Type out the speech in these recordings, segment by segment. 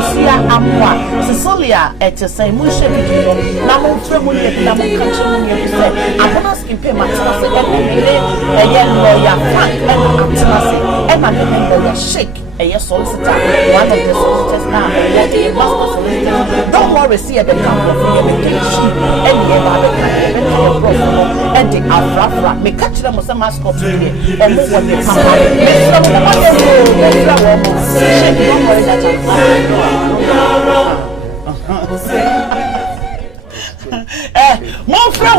Abusia Amwa, Cecilia, et a say, Musha, Namu Tremuli, Namu Country, Abonas in payment, a young lawyer, Frank, and Antimasi, and my lawyer, Shake. A solicitor, one of the solicitors now, a master solicitor. Don't worry, see a become of me, a sheep, and the and the Afra, may catch them with some mascot to me, or move what they come. Miss them, mon frère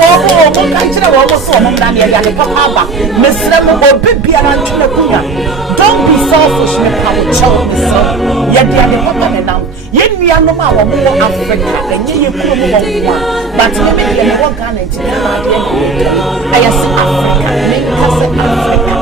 mon cancer almost so mon dan ya de papa mesrem obi biara ntwe kunya. Don't be selfish me power chow ya de papa me nam ye nua no ma wo mo Africa enye ye kuro mo wo but me me de wo Ghana nti na de I say Africa me kase Africa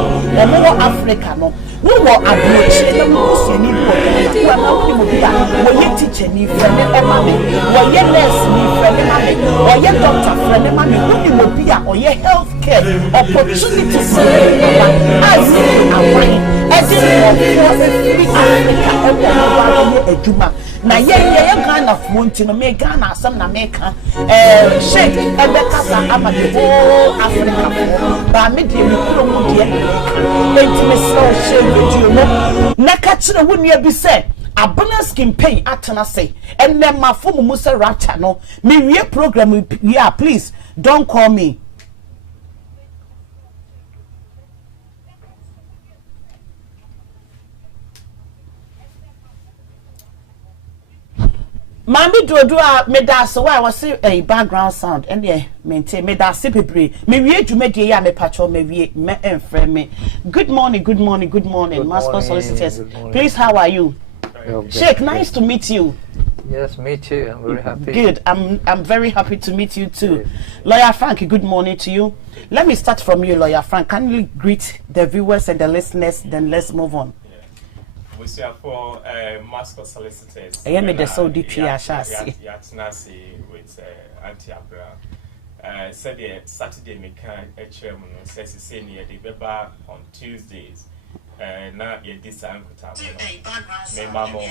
wo Africa no we were abroad na mo so ni bo na na mo bia wo ye teacher ni friend e ma me wo ye nurse ni friend e ma me wo ye doctor friend e ma me wo ni mo bia o ye health care opportunities as away as in Africa ejuma na ye Ghana fonti no me Ghana asem na meka shake e be kasa amade o Africa ba me de me kuro mu de enti me so video no na ka kire wo nua bi se abonus campaign atena say and then my form musa rapture no me wie program yeah please don't call me. Mami dodo a me da so why was a background sound and yeah maintain me da se bebre me wie dwumade ya me pacho me wie me enfre me. Good morning Mascot Solicitors. Please, how are you? Sheikh, nice to meet you. Yes, me too. I'm very happy. Good. I'm very happy to meet you too. Yes. Lawyer Frank, good morning to you. Let me start from you, Lawyer Frank. Can you greet the viewers and the listeners, then let's move on. We see for Mascot Solicitors. I am the Saudi Triashasi. Yatinasi with Auntie Abra. Said Saturday, me can chairman says the same year, the on Tuesdays. Now, you disankuta. Me mamo,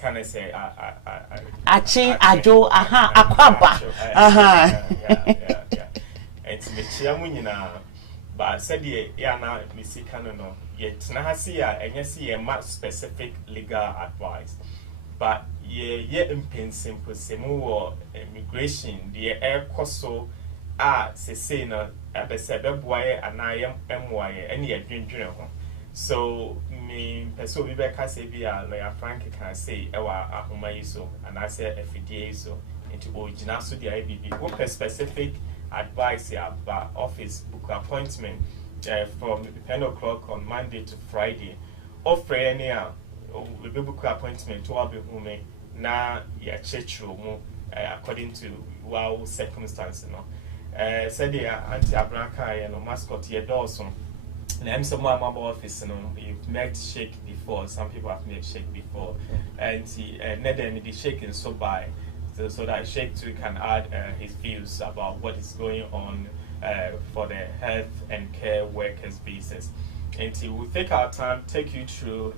can I say, Achi, Ajo, aha, Aquaba. Aha. Yeah. It's me chiamunina. But said ye, Yana, Missy Canono. Yet Nahasia, and yes, ye much specific legal advice. But ye impin simple semu immigration, the air coso Sesena at the Sebeboy and I am MY, and ye drink. So, me, Peso Rebecca Sabia, Lawyer Frank can say, Ewa Ahumayiso, and I say FDA so into original so the IBB. What specific advice about office book appointment from 10 o'clock on Monday to Friday. Offer any book appointment to our home na ya church room according to wow circumstances. Said the Auntie Abranka no mascot ye Dawson. And I'm some more office, you've met shake before, some people have made shake before, and then the shaking so by, so that Shake too can add his views about what is going on for the health and care workers basis. And he will take our time, take you through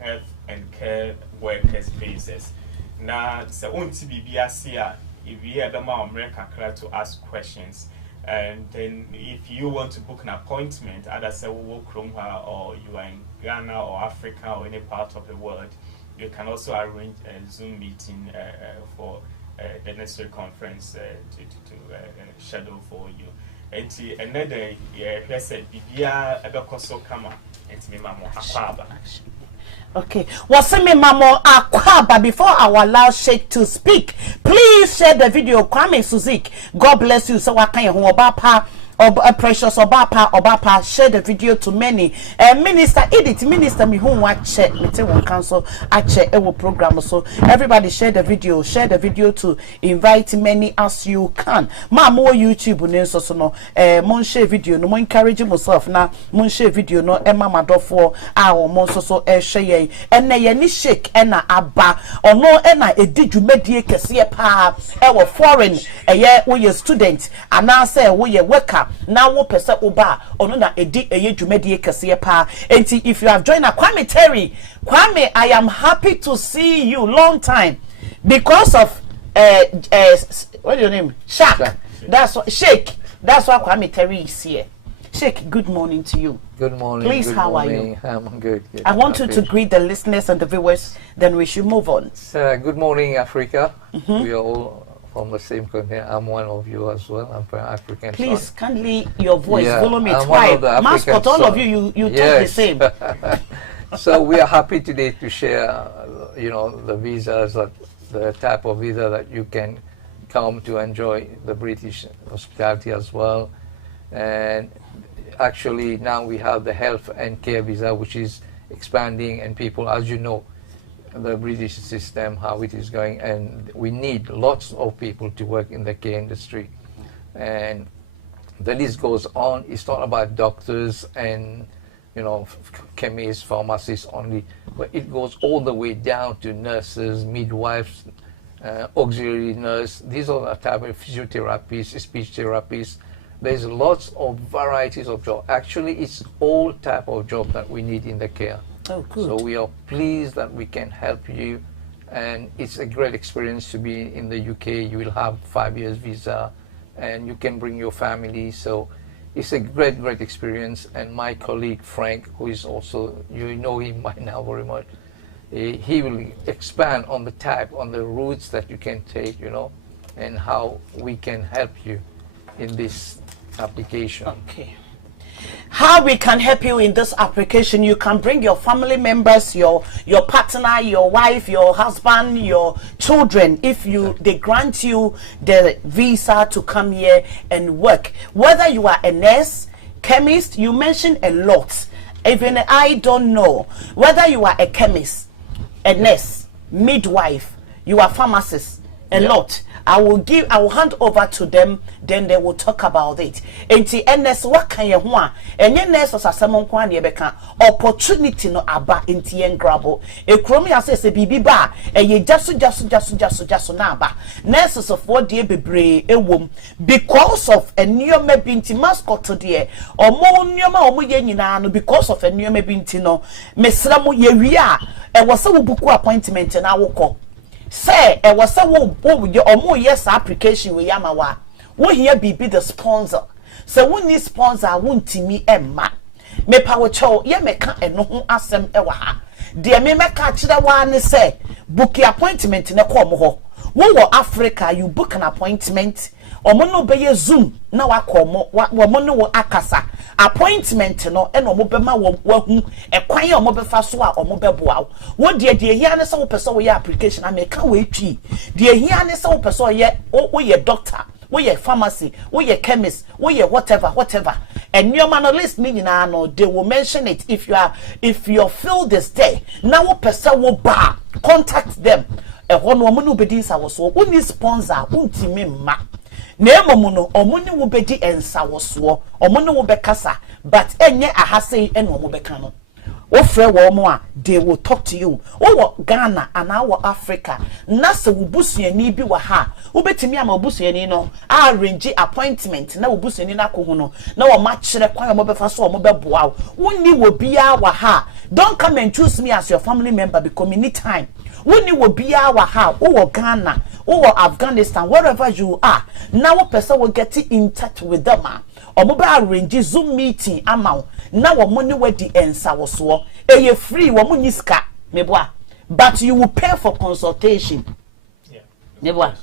health and care workers basis. Now, so on to be BSC, if you have America to ask questions. And then if you want to book an appointment, either say or you are in Ghana or Africa or any part of the world, you can also arrange a Zoom meeting for the necessary conference to schedule for you. And another said, Bibia Ebekoso Kama, and me Mamo Akwaba. Okay, what's me mamo Akwaba? Before I allow Sheikh to speak, please share the video. Kwame Suzik, God bless you. So I can you precious Obapa share the video to many. Minister Edith, Minister me who watch it, me one council check our program. So everybody share the video to invite many as you can. Ma more YouTube so no mon share video no mo encourage myself na mon share video no Emma Madofo mon so share and ye ni shake na aba ono na edi dwumadie kese pa e wo foreign ye wo ye student and now say wo ye worker na wo pese oba ono na edi eye dwumadi kese pa enti if you have joined a Kwame Terry Kwame, I am happy to see you long time because of what's your name? Shaq. That's what Shake. That's why Kwame Terry is here. Shake, good morning to you. Good morning. Please, good how morning. are you? I'm good. I want you to greet the listeners and the viewers, then we should move on. Good morning, Africa. We are all from the same continent. I'm one of you as well. I'm from African. Please, kindly, your voice, follow me I'm twice. one of the Mascot, all of you yes. talk the same. So we are happy today to share, the visas, the type of visa that you can come to enjoy the British hospitality as well. And actually now we have the health and care visa, which is expanding, and people, as you know, the British system, how it is going, and we need lots of people to work in the care industry. And the list goes on. It's not about doctors and chemists, pharmacists only, but it goes all the way down to nurses, midwives, auxiliary nurse. These are the type of physiotherapists, speech therapists. There's lots of varieties of job. Actually, it's all type of job that we need in the care. Oh, good. So we are pleased that we can help you, and it's a great experience to be in the UK. You will have 5 years visa, and you can bring your family. So it's a great experience. And my colleague Frank, who is also, you know him by now very much, he will expand on the routes that you can take, and how we can help you in this application. Okay. How we can help you in this application? You can bring your family members, your partner, your wife, your husband, your children. If they grant you the visa to come here and work, whether you are a nurse, chemist, you mentioned a lot. Even I don't know whether you are a chemist, a nurse, midwife, you are pharmacist, a lot. I will hand over to them, then they will talk about it. Enti NS what can you want? And NS as someone kwan ye beka opportunity no aba enti en grabo. E kromi ase se bibi ba e ye jasu na aba. Nurses of what dey bebre ewom because of a nneoma binti mascot there. Omo nneoma omo ye nyina no because of a nneoma binti no. Mesra mo ye wi a e wo se wo buku appointment na wo say e was wo yes application we yamawa wo here be the sponsor so wo need sponsor wontimi emma me pa wo chow ye meka eno ho asem e wa ha de me meka kire wa ne say book appointment ne ko mo ho wo Africa you book an appointment omo no be ye Zoom na wa ko mo wo no wo akasa appointment no e no mo be ma wo hu e kwan ye omo be fa so a omo be boa wo de hia ne se wo pese wo ye application America we twi de hia ne se wo pese wo ye doctor wo ye pharmacy wo ye chemist wo ye whatever and your man list ni nyina no they will mention it if your field is there now wo pese wo ba contact them e ho no omo no obedi sa wo so wo ni sponsor untimi ma na emomu no omuni wo bedi ensa wo so omuni wo bekasa but enye ahase ene omo beka no wo frɛ wo mo a they will talk to you wo Ghana and our Africa na se wo busuani bi wa ha wo betimi ama busuani no arrange appointment na wo busuani na ko hu no na wo ma kyerɛ kwan mo befa so mo beboa wo ni wo bia wa ha don't come and choose me as your family member because me need time when you will be our house, or Ghana, or Afghanistan, wherever you are, now a person will get in touch with them. Or mobile range Zoom meeting amount. Now a money where the answer was so. A free woman is cat, but you will pay for consultation. Yeah.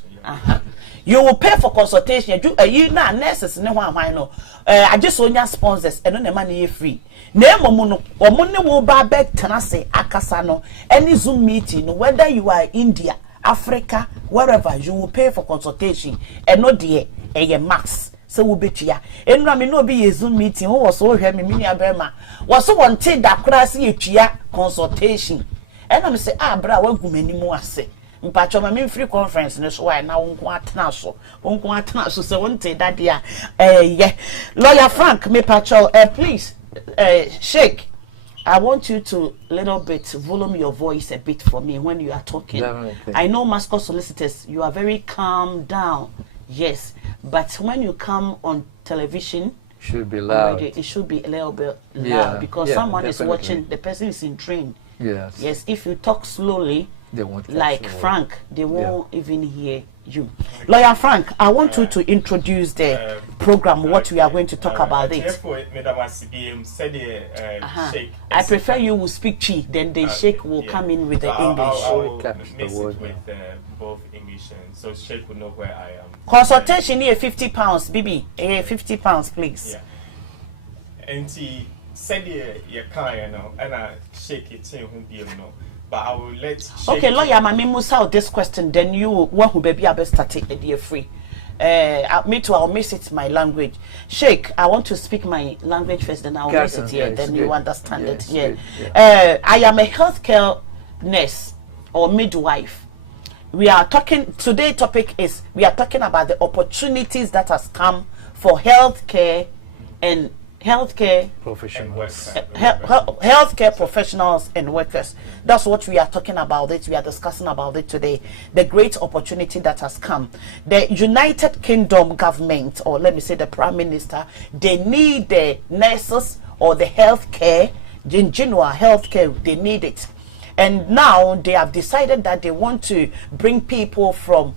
You will pay for consultation. You na nurses no one I know. I just want your sponsors and no money free. Name mono or money will buy back tenase akasano any Zoom meeting whether you are India, Africa, wherever you will pay for consultation and no dear a max. So we bet ya. And Rami no be a Zoom meeting who was so heavy mini Burma was so wanted that classy consultation. And I'm say bra what go many more say. Mpacho ma free conference no so why na wonko atena so se wonte that dia yeah lawyer Frank me pacho please Sheikh, I want you to little bit volume your voice a bit for me when you are talking. Definitely. I know mascot solicitors you are very calm down, yes, but when you come on television should be loud. already, it should be a little bit loud Yeah, because yeah, someone is definitely. watching, the person is in train. Yes. Yes, if you talk slowly, They won't catch like the word. Frank, they won't even hear you. Lawyer Frank, I want you to introduce the program, what we are going to talk about it. I prefer you will speak Chi, then the Sheikh will come in with the English. I'll Catch the mix word, it with both English and so Sheikh will know where I am. Consultation here £50, Bibi. £50, please. Yeah. And he said you can't know, and I shake it in whom you know. But I will let Sheikh. Okay, lawyer, my Musa, this question, then you one who baby I start it dear free. Me too, I'll miss it my language. Sheikh, I want to speak my language first, then I'll miss it here, then you understand it. Yeah. I am a healthcare nurse or midwife. We are talking today topic is we are talking about the opportunities that has come for healthcare and healthcare Professionals. healthcare professionals and workers. That's what we are talking about it. We are discussing about it today. The great opportunity that has come. The United Kingdom government, or let me say the Prime Minister, they need the nurses or the healthcare, in general healthcare, they need it. And now they have decided that they want to bring people from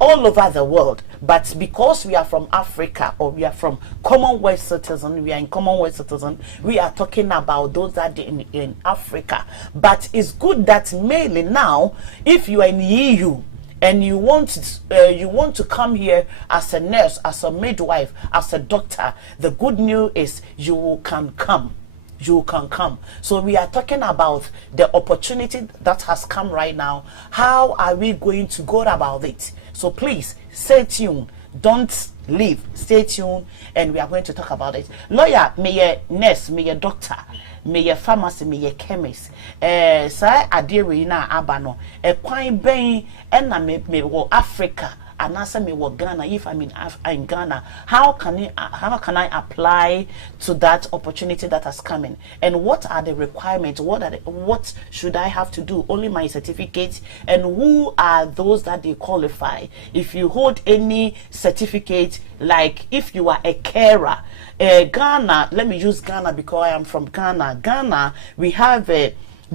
all over the world. But because we are from Africa or we are from Commonwealth citizen, we are in Commonwealth citizen, we are talking about those that are in Africa. But it's good that mainly now, if you are in the EU and you want to come here as a nurse, as a midwife, as a doctor, the good news is you can come. You can come. So we are talking about the opportunity that has come right now. How are we going to go about it? So please stay tuned. Don't leave. Stay tuned, and we are going to talk about it. Lawyer, may a nurse, may a doctor, may a pharmacy, may a chemist. Sir, adiri na abano. Kwan ben na me wo Africa. And answer me what Ghana, if I'm in Ghana, how can I apply to that opportunity that has come in? And what are the requirements? What should I have to do? Only my certificate. And who are those that they qualify? If you hold any certificate, like if you are a carer, Ghana, let me use Ghana because I am from Ghana. Ghana, we have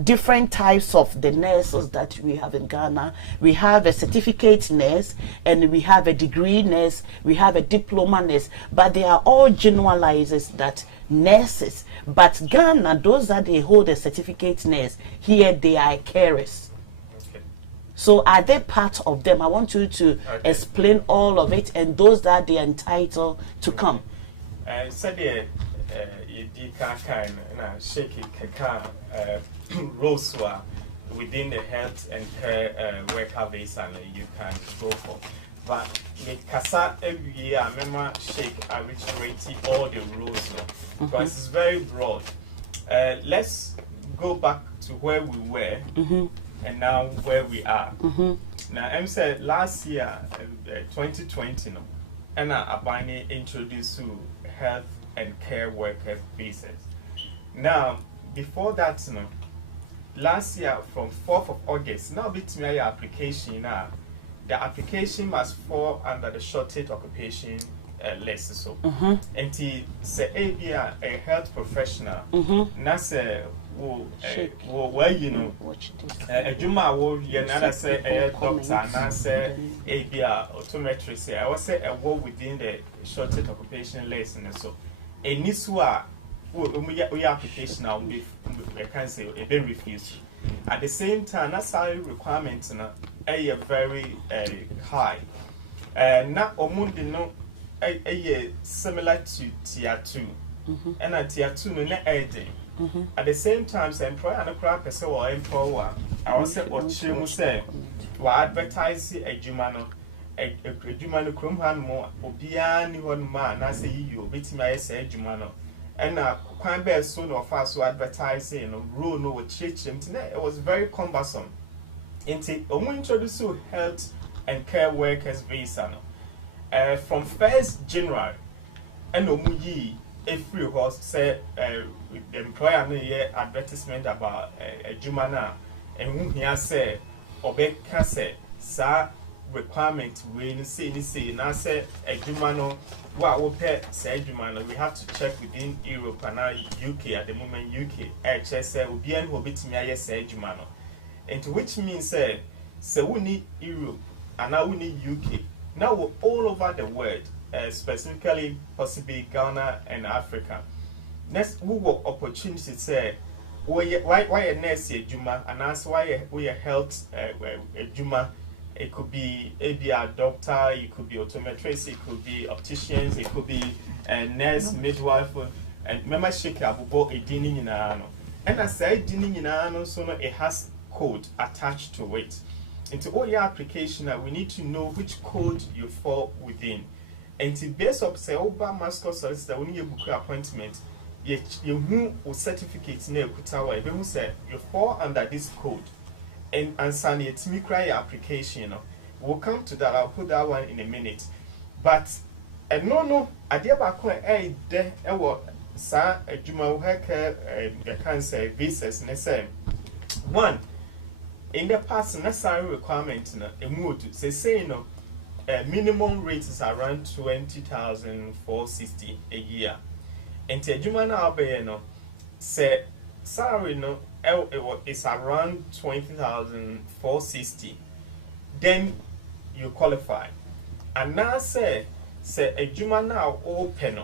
different types of the nurses that we have in Ghana. We have a certificate nurse, and we have a degree nurse, we have a diploma nurse, but they are all generalizes that nurses. But Ghana, those that they hold a certificate nurse, here they are carers. Okay. So are they part of them? I want you to explain all of it, and those that they are entitled to come. Said you can't shake it, Roswa within the health and care worker visa you can go for. But the Kasa every year, I remember Sheikh arbitrating all the rules because it's very broad. Let's go back to where we were and now where we are. Now, I'm saying last year, 2020, and Abani introduced to health and care worker visas. Now, before that, last year from 4th of August, now bit me application now. The application must fall under the shortage occupation list. So, and say a health professional. That's well, you know, a Juma will another say a doctor, and I say a optometrist. I was say a word within the shortage occupation list, and so a Niswa. We application now we can say a bit refused. At the same time, that salary requirements are very high. Not omundi no similar to tier 2. And at tier 2 no at the same time, the employer and a crowd person or employer, I also say or chimu say we advertise a Jumano. A Jumano Krumhan more Obiani one man, I say you, beating my say Jumano. And quite bad soon or fast to advertising rule no church it was very cumbersome. Into introduce health and care workers visa from 1st January and Omuyi a free horse say the employer no year advertisement about a Jumana and whom he has said Obeka said sa requirement we say now say Zambrano what we pay say Zambrano we have to check within Europe and now UK at the moment UK HSA will be and will be to me say Zambrano, and which means say we need Europe and now we need UK now we're all over the world, specifically possibly Ghana and Africa. Next we work opportunity say why a nurse Juma and ask why we a health Juma. It could be a doctor, it could be optometrist, it could be opticians, it could be a nurse, midwife, and membership abubo a dining in ano. And I say dining in ano, so no, it has code attached to it. Into all your application, we need to know which code you fall within. And to base up say Oba mascot solicitor when you book your appointment, you who certificate near Kutawa, who say you fall under this code. And Sunny, it's me cry application, you know. We'll come to that, I'll put that one in a minute. But no, I dear back when there sa Juma the cancer visas necessary. One in the past necessary requirement a mood say no minimum rate is around 20,460 a year. And Juma now be no say salary no it's around 20,460. Then you qualify. And now say a Juma now open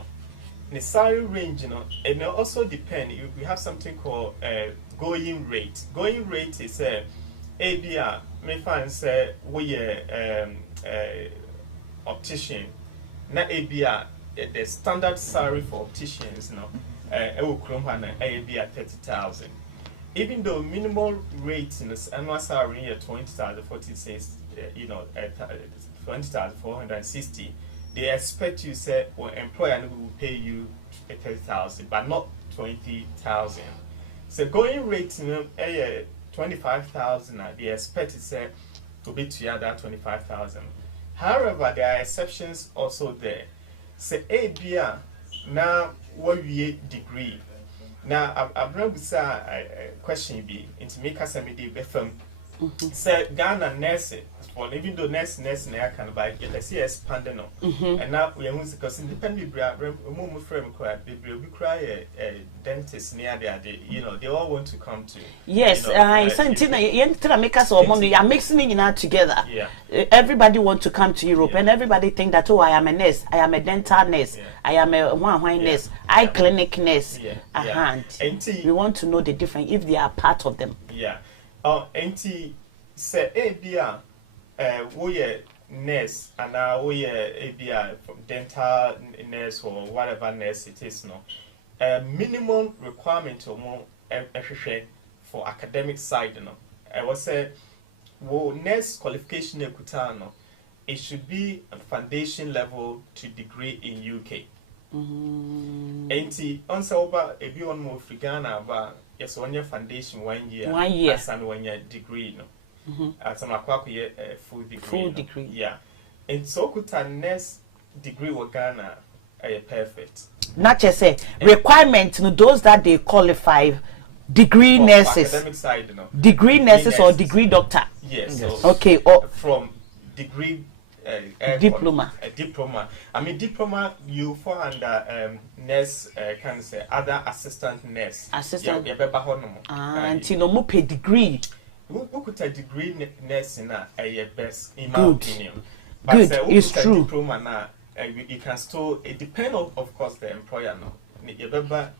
the salary range, you know, and it also depend. We have something called going rate. Going rate is ABR. May find say we optician. Not ABR. The standard salary for opticians, you know, ABR 30,000. Even though minimum rate in the annual salary here 20,046, 20,460, they expect you say, well, employer will pay you 30,000, but not 20,000. So going rate in 25,000, they expect it say to be to that 25,000. However, there are exceptions also there. Say ABR now what we degree. Now, I'm going to say a question be into make us a media firm. Say Ghana nurse, well, even though nurse I can buy it, I see expanding on. And now we are because independent more frame cry, we cry a dentist near there, you know, they all want to come to. Yes, I sent in a make us all money. I'm mixing it out together. Yeah. Everybody want to come to Europe, and everybody think that I am a nurse, I am a dental nurse, I am a one nurse, eye clinic nurse. We want to know the difference if they are part of them. Yeah. Say ABR, we nurse, and now we ABR from dental nurse or whatever nurse it is, no. Minimum requirement or more for academic side, no. I was say, nurse qualification ekutano, it should be a foundation level to degree in UK. On over a beyond more Ghana, but yes, 1 year foundation 1 year. 1 year. As an 1 year degree, no. As an aqua full degree. Full degree. Yeah. And so could a next degree with Ghana perfect. Not just say requirement no those that they qualify degree nurses. Academic side, no. Degree nurses or degree doctor. Yes. So okay. Or from degree diploma. Diploma. I mean, diploma you fall under nurse, can say other assistant nurse. Assistant. Yeah, until no more pay degree. We could a degree nurse in a best in my Good. opinion. Good. It's true. Diploma now, you can still. It depends of course the employer no. You remember,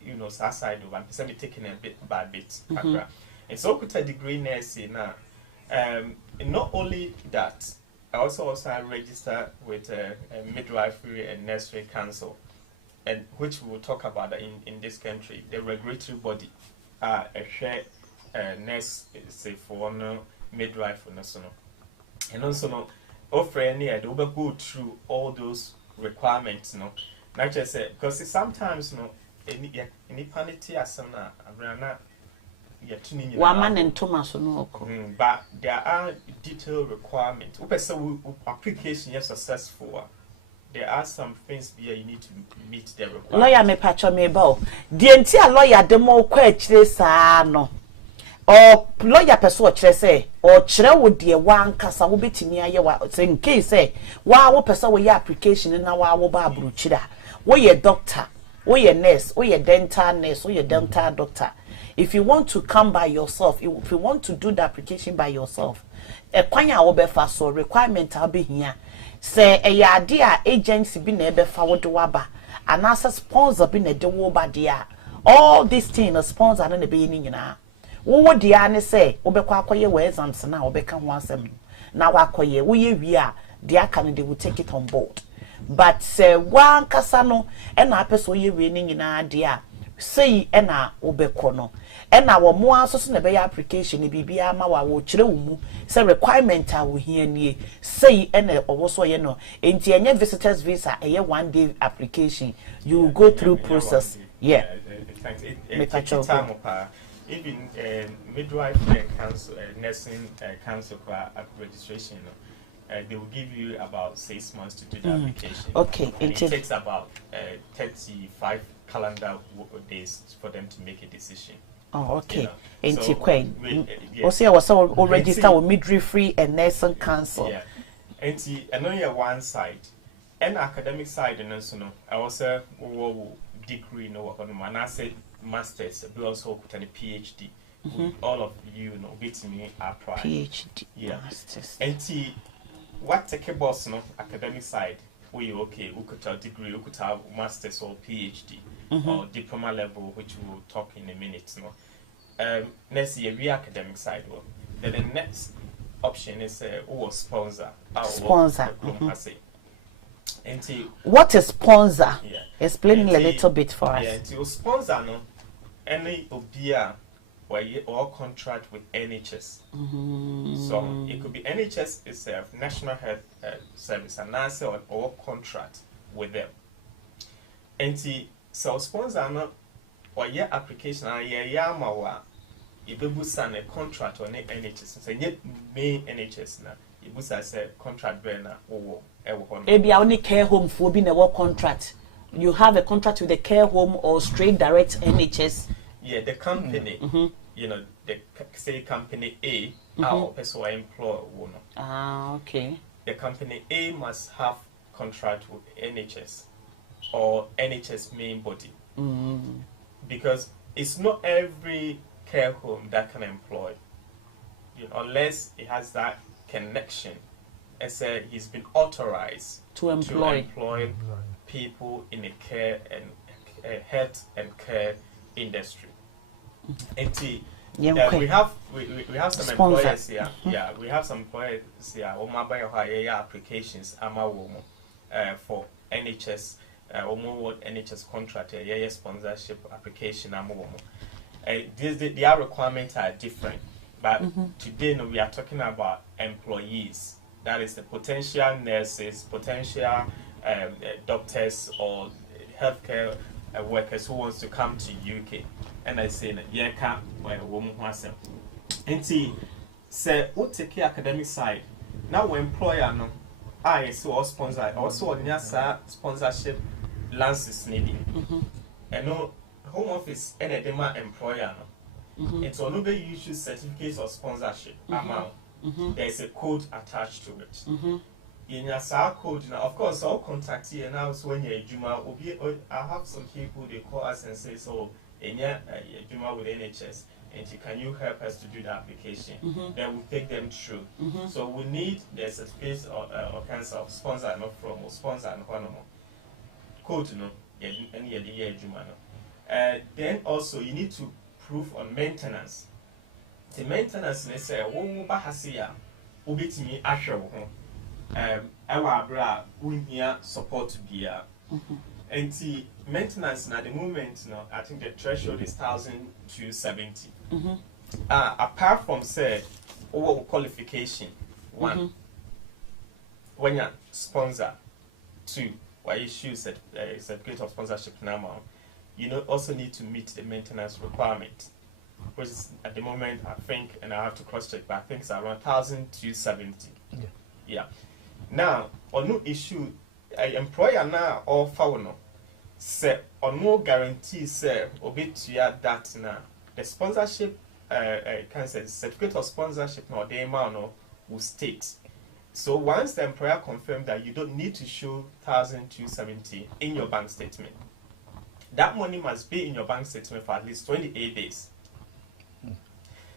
you know, side of one person taking a bit by bit. And so could a degree nurse now. Not only that. I also register with Midwifery and Nursery Council, and which we will talk about in this country. The regulatory body, a share nurse say for no midwife or no, and also no offer any they will go through all those requirements. No, not just say because sometimes no any panity as na abrana. Woman and Thomas no. But there are detailed requirements. Application is successful. There are some things where you need to meet the requirements. Lawyer me patch me bow. The entire lawyer the more question no. or lawyer person say or chere wo de wan kasa wo betimi aye wa say in case say wa wo person wo ya application na wa wo ba abruchira wo ye doctor wo ye nurse wo ye dental nurse wo ye dental doctor. If you want to come by yourself, if you want to do the application by yourself, a kwanya wo be fa so requirement abi hia say e ya ade a agency bi na e be fa wo de waba anasa sponsor bi na de wo ba dia all these things a sponsor na be ni nyina wo dia ne say wo be kwa akoye we exams na wo be ka ho asem na wa akoye wo ye wi a dia can they will take it on board. But say wan kasa no e na apeso ye wi ni nyina dia say e na wo be kono e na wo mo aso na be ya application ni bibia ma wa wo kire wo mu say requirement a wo hia nie say e na owo so ye no enti enye visitors visa e ye 1 day application you go through process. Yeah. Thanks. It takes time up. Even midwife council, nursing council registration, they will give you about 6 months to do the application. Okay. And it takes about 35 calendar days for them to make a decision. Oh, okay. You know? Also, I was all registered with midwifery and nursing council. Yeah. And only one side, and academic side, and also I also degree no and I said masters, but also put a PhD. All of you know, beat me apply. PhD. Yeah. Masters. And what take a boss no academic side? We okay, we could have degree, we could have masters or PhD or diploma level, which we'll talk in a minute. No, next year we academic side. Then the next option is sponsor. Sponsor. What is sponsor? Yeah. Explain a little bit for us. Yeah, to sponsor no any obia or contract with NHS. So it could be NHS itself, National Health Service, and NASA or contract with them. And so sponsor no or your application and your mawa if you sign a contract on NHS, so yet main NHS na you say contract burner or maybe only care home for being a work contract. You have a contract with the care home or straight direct NHS. Yeah, the company, you know, the say company A, our person employer. Ah, okay. The company A must have contract with NHS or NHS main body because it's not every care home that can employ, you know, unless it has that connection. As he's been authorized to employ people in the care and health and care industry. And we have some employers here. Yeah, we have some employers here. Applications for NHS NHS contract sponsorship application their requirements are different. But today we are talking about employees. That is the potential nurses, potential doctors or healthcare workers who wants to come to UK. And I say, yeah, come woman herself. And say, what take the academic side? Now, we employer no, I so sponsor also on your sponsorship lances needed. And no home office and a demand employer no. It's only the issue certificates of sponsorship amount. There's a code attached to it. In your code now, of course, I'll contact you and now when you're Juma, I have some people they call us and say, so in your Juma with NHS, and can you help us to do the application? Then we take them through. So we need the certificate or kinds of sponsor not from or sponsor and one more code no and year Juma no. Then also you need to prove on maintenance. The maintenance they say wo ba hasia obetimi ahwe wo ho ewa abra unia support bia enti maintenance na the moment no I think the threshold is 1,270 apart from say over qualification one when you sponsor two why issue certificate of sponsorship now you know also need to meet the maintenance requirement, which is at the moment I think, and I have to cross check, but I think it's around 1,270. Yeah. Now, on no issue, employer now or no say on no guarantee say obit to that now. The sponsorship certificate of sponsorship or the amount will state. So once the employer confirms that you don't need to show 1,270 in your bank statement, that money must be in your bank statement for at least 28 days.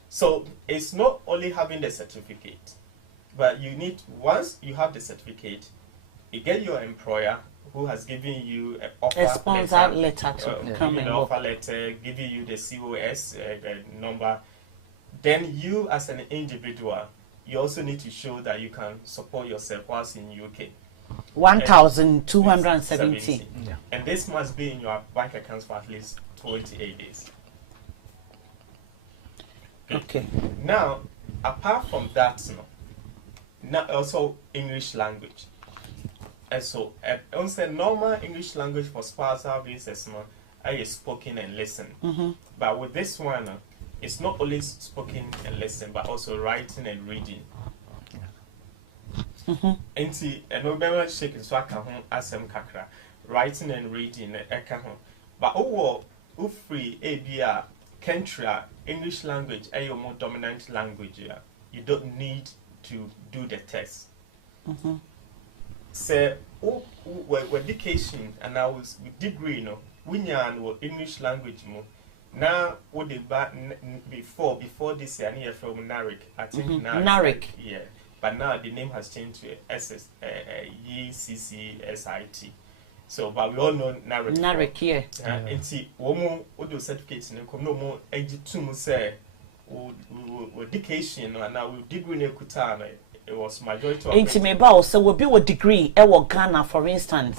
So it's not only having the certificate, but you need, once you have the certificate, you get your employer who has given you an offer a sponsor letter to come and offer letter, giving you the COS number. Then you as an individual, you also need to show that you can support yourself whilst in UK. 1,270. Yeah. And this must be in your bank accounts for at least 28 days. Okay. Now, apart from that, now also English language. And so, also normal English language for spousal visas, is spoken and listened. But with this one, it's not only spoken and listened, but also writing and reading. And see, and no shaking so I can asem kakra, writing and reading but free ABR country English language your more dominant language, you don't need to do the test. So with education and I was with degree we know English language more. Now what they before this year near from Narek, I think Narek. Yeah. But now the name has changed to ECCSIT. So, but we all know Narek. Narek, yeah. And see, one more certificates in the no more age say, education, and now we degree in Kutana. It was majority of intimate bow, so will be a degree, Ghana, for instance.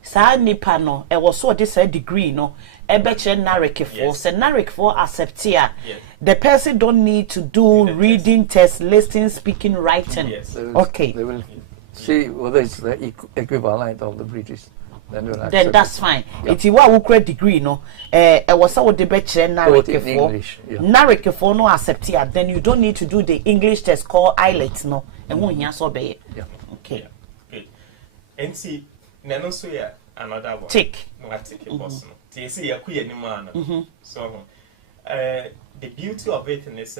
Sa nipa no, was so this a degree, no, beche Narek for, se Narek for acceptia. The person don't need to do reading, test, listening, speaking, writing. Yes. Okay. They will see whether it's the equivalent of the British. Then that's fine. It's what we create degree, no. Was so the beche Narek for English. Narek for no acceptia. Then you don't need to do the English test called IELTS, no. And won't hear so be. Yeah. Okay. Good. And see. Nano so yeah, another one. Tick. No, I take a boss. You see, you're queer man. So, the beauty of it is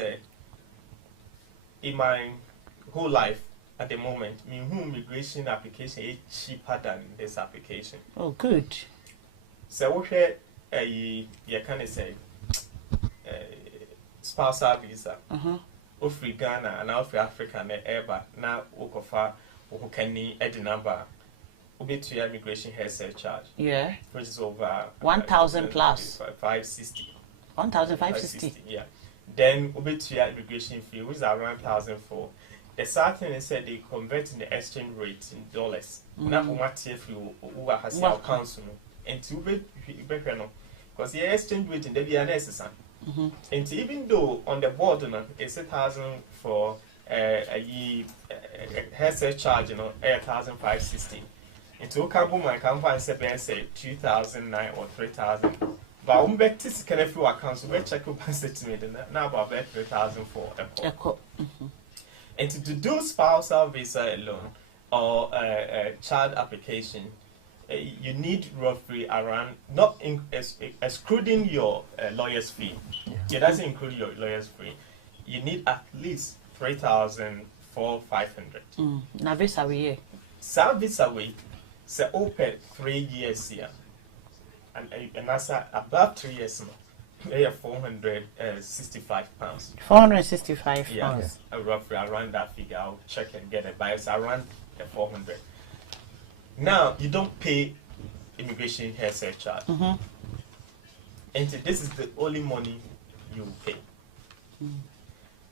in my whole life at the moment, immigration application is cheaper than this application. Oh, good. So, what you can say spousal visa. Of Ghana and of Africa and ever now Okofa who can need a number. To your immigration health surcharge. Yeah. Which is over 1,000 plus. 560. 1,560. Yeah. Then to your immigration fee, which is around 1,004. The sad thing is that they convert in the exchange rate in dollars. Now, what if you has your council and to be because the exchange rate in the BNS. And even though on the board it's 1,000 for a year health surcharge, 1,560. Into Kabum, I can find say 2,009 or 3,000. But I'm bet this kind of few accounts, we check your bank statement now about 3,004. And to do spousal visa alone or child application, you need roughly around, not excluding your lawyer's fee. It doesn't include your lawyer's fee. You need at least 3,500. Now visa we visa we. So open 3 years here, and that's above 3 years now. They are £465. 465 yeah, pounds. Roughly around that figure. I'll check and get it, but it's around 400. Now you don't pay immigration health surcharge, and this is the only money you pay.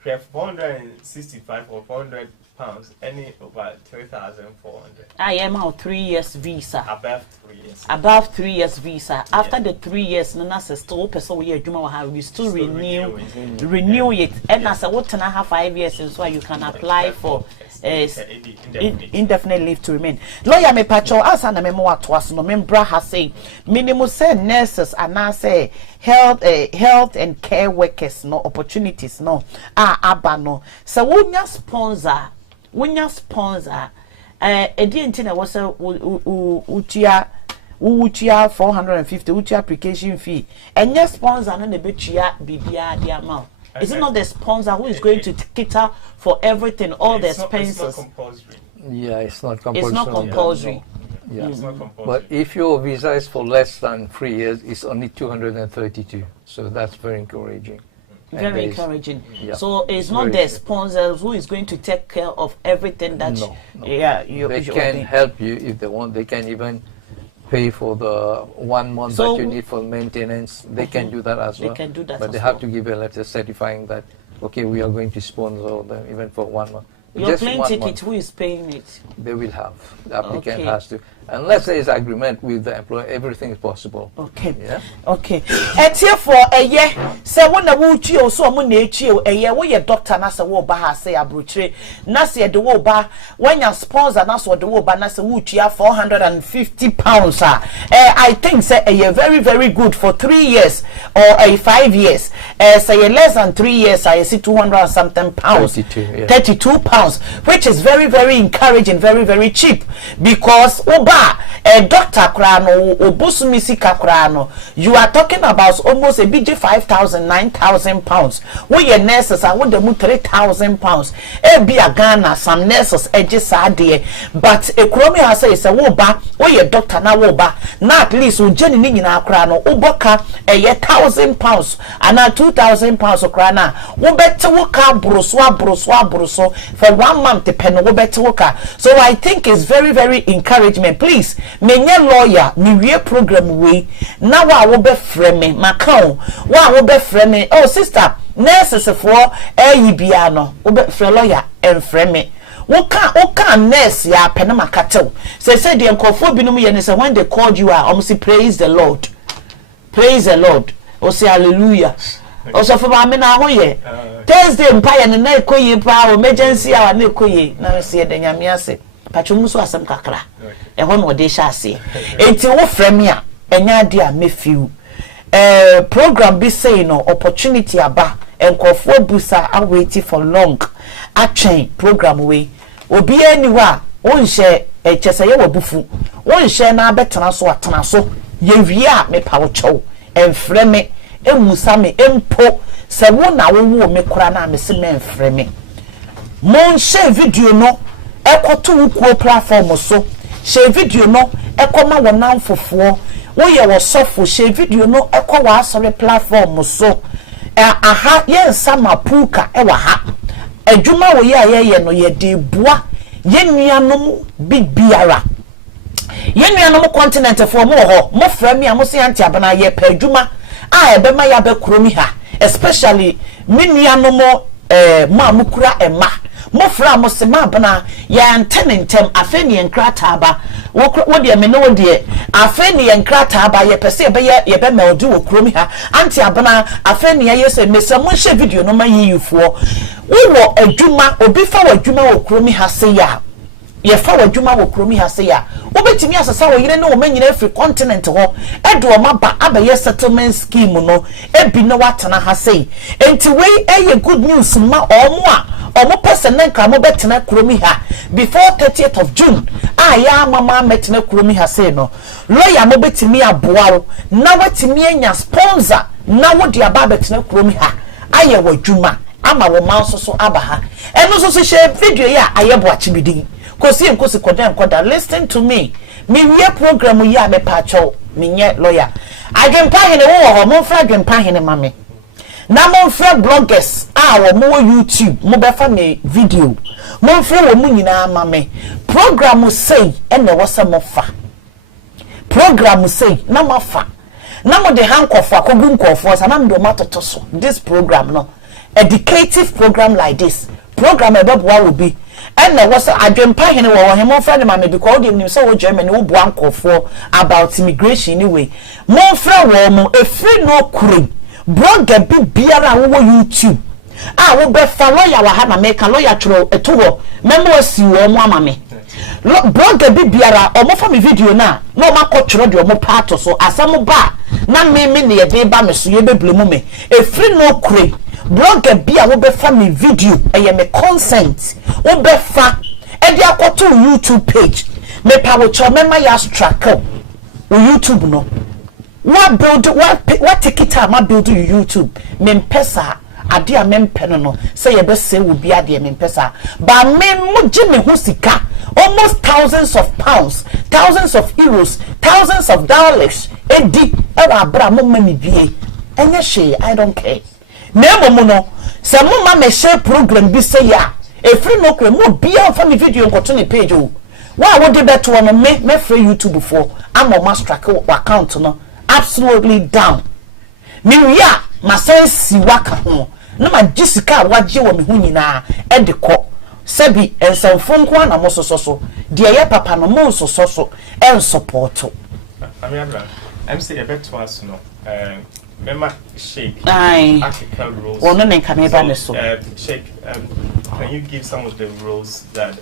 We have 465 or 400 pounds, any over 3,400. I am out 3 years visa. Above 3 years. Above 3 years visa. After the 3 years, Nana says still person we you still renew it. And as a what and a half 5 years, and so you can apply for indefinite leave to remain. Lawyer me patrol as an memo at was no membra has say minimum say nurses and now say health and care workers no opportunities no abano. So when you sponsor edientina was a uchia 450 uchia application fee and yes sponsor and the betia bibia the amount. Is it not the sponsor who is going to cater for everything, all the expenses? It's not compulsory. Yeah, it's not compulsory. It's not compulsory. Yeah. It's not compulsory. But if your visa is for less than 3 years, it's only 232. So that's very encouraging. Very encouraging. Yeah, so it's not very the good. sponsors who is going to take care of everything that. No. Yeah, They can help you if they want. They can even pay for the 1 month So- that you need for maintenance. They can do that as They well. can do that But as they have well. to give a letter certifying that, okay, we are going to sponsor them even for 1 month. Your Just plane 1 ticket, month. who is paying it? They will have. The applicant Okay. has to. Unless there is agreement with the employer, everything is possible. Okay. Yeah. Okay. Etie for eye se wo na wo tue o so mo na etue o eye wo ye doctor na se wo ba ha se abrochire na se de wo ba wanya sponsor na so de wo ba na se wo tue 450 pounds I think say eye very very good for 3 years or 5 years say less than 3 years I see 200 and something pounds 32, yeah. 32 pounds, which is very very encouraging, very very cheap, because doctor krano obusumi sika krano, you are talking about almost a BJ 5,000 9,000 pounds. We your nurses are with them 3,000 pounds. Be a Ghana some nurses just sadie, but a chromi has say a woba or your doctor na woba na at least we jenny na krano uboka a 1,000 pounds and 2,000 pounds of krana wo better work out bruso for 1 month depend wo better work. So I think it's very very encouragement. Please menye lawyer me wie program we na wa wo be frame macao wa wo be frame oh sister nurses for bia no wo be frame lawyer and frame Woka nurse ya penama katel. Say the nkofo binum ye ne say when they called you almost praise the Lord. Praise the Lord. O say hallelujah. O so for ma me na ho ye. Thursday empire ne na ekoye pa emergency hour na ekoye na say de nyame ase. Patwom so asem kakra. E ho no de sha ase. Enti wo frame a enya de a mefiu. Program be say no opportunity aba nkofo busa a waiting for long. Atwen program we obi aniwa wonhye echese ye wabufu wonhye na betena so atena so ye wie a me pa wo chew enfre me emusa me empo se wo na wo wo me kora na me se me enfre me mon share video no ekoto wukuo platform so share video no ekoma wonam fofo wo ye wo sofo share video no ekwa wa asore platform so aha ye nsama puka e wa ha adwuma wo ye no ye de boa ye nuanom bibiara ye nuanom continent for mo ho mo fra mi amosi anti abana ye pa adwuma a ebe ma ya be kromi ha, especially me nuanom ma mukura ema mo fra mo se ma abana ya antenentem afeni enkrata aba wo de me no de afeni enkrata aba ye pese ye be meldu wo kromi ha anti abana afeni ye se me se mo hye video no ma yiyufo wo adwuma obi fa wadwuma wo kromi ha se ya ye fa wadwuma wo kromi ha se ya obetimi asesa wo yire ne wo manyina free continent ho edo o maba abaye settlement scheme no ebi ne watena ha se enti we eye good news ma omo a omo person nka mo betena kromi ha before 30th of June aya mama metena kromi ha se no lawyer mo betimi aboa wo na watimi anya sponsor na wo de aba betena kromi ha aye wadwuma ama wo manso so abaha eno so share video ya ayebo achibidin kosi enkosi koda listen to me wie program ya me pacho menye lawyer adwempa hene wo ho mo fra adwempa hene mame na mo fra bloggers wo mo YouTube mo be fa me video mo fra wo mu nyina mame program say ene wo se mo fa program say na mo fa na mo de hankofo akogu nkofo sa na ndo matoto so this program no educative program like this program ebeboa will be and there was adwempa hene wo him friend mama because dem nim so wo Germany wo boa nkofo about immigration anyway mo friend wo mo efri no kure blogger bi biara wo YouTube wo be fa lawyer wa ha na make lawyer tro eto member si wo mo amame blogger bi biara o mo fa me video na no makọ tro de o mo part so asam ba na me ne ye de ba me so ye beblemu me efri no kure blogger bia wo be fa me video me consent wo be fa e dia akoto YouTube page me pa wo cho mema ya strike o YouTube no what build what take it time build YouTube me mpesa ade a mempe no say ye be say wo bia de mempe sa ba me mo gi me ho sika almost thousands of pounds, thousands of euros, thousands of dollars edi e wa bra mo ma me bie enye hwe I don't care na mo no se mo ma me share program bi say ya e free no kre mo bia fa me video nkoto ne page o wa wo de beto no me free YouTube for am o master account no absolutely down me wia ma sense waka ho na ma jisika waje wo me ho nyina e de ko sebi ensanfo nko na mo soso de ye papa no mo soso en support Amiabra I'm say a beto as no Mema Sheikh African rules. Well, no, Sheikh, can you give some of the rules that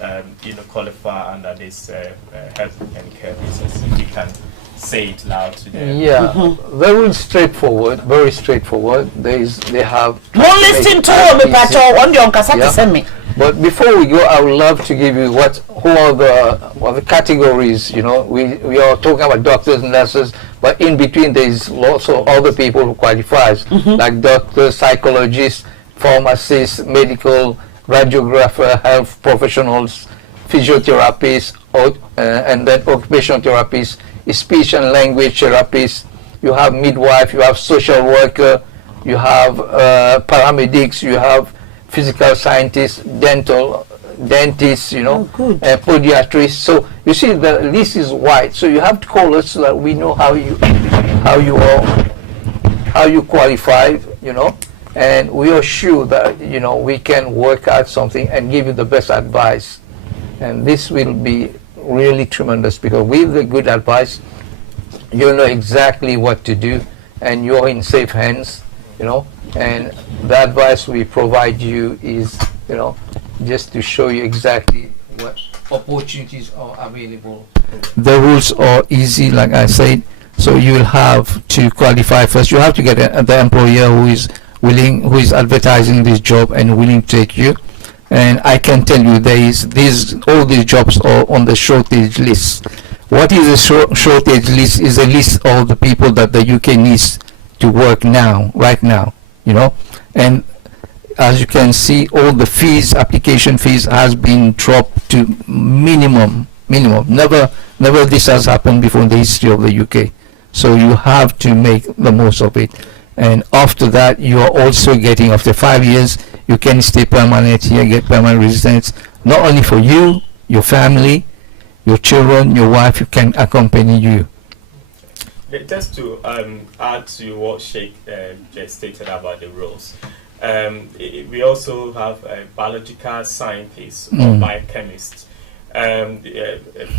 qualify under this health and care business? If you can say it loud to them. Yeah, very straightforward. Very straightforward. They have. Don't listen to me, Pacho. On your cassette, send me. But before we go, I would love to give you who are the categories. You know, we are talking about doctors and nurses, but in between there is lots of other people who qualifies, like doctors, psychologists, pharmacists, medical, radiographer, health professionals, physiotherapists, and then occupational therapists, speech and language therapists. You have midwife, you have social worker, you have paramedics, you have physical scientists, dentists, you know, podiatrists. So you see the list is wide. So you have to call us so that we know how you qualify, you know, and we are sure that we can work out something and give you the best advice. And this will be really tremendous because with the good advice, you know exactly what to do, and you're in safe hands, you know. And the advice we provide you is, just to show you exactly what opportunities are available. The rules are easy, like I said. So you'll have to qualify first. You have to get the employer who is willing, who is advertising this job and willing to take you. And I can tell you, all these jobs are on the shortage list. What is a shortage list? Is a list of the people that the UK needs to work now, right now. And as you can see, all the fees, application fees, has been dropped to minimum. Never this has happened before in the history of the UK. So you have to make the most of it. And after that, you are also getting, after 5 years, you can stay permanent here, get permanent residence, not only for you, your family, your children, your wife, who can accompany you. Just to add to what Sheikh just stated about the rules, we also have biological scientists or biochemists,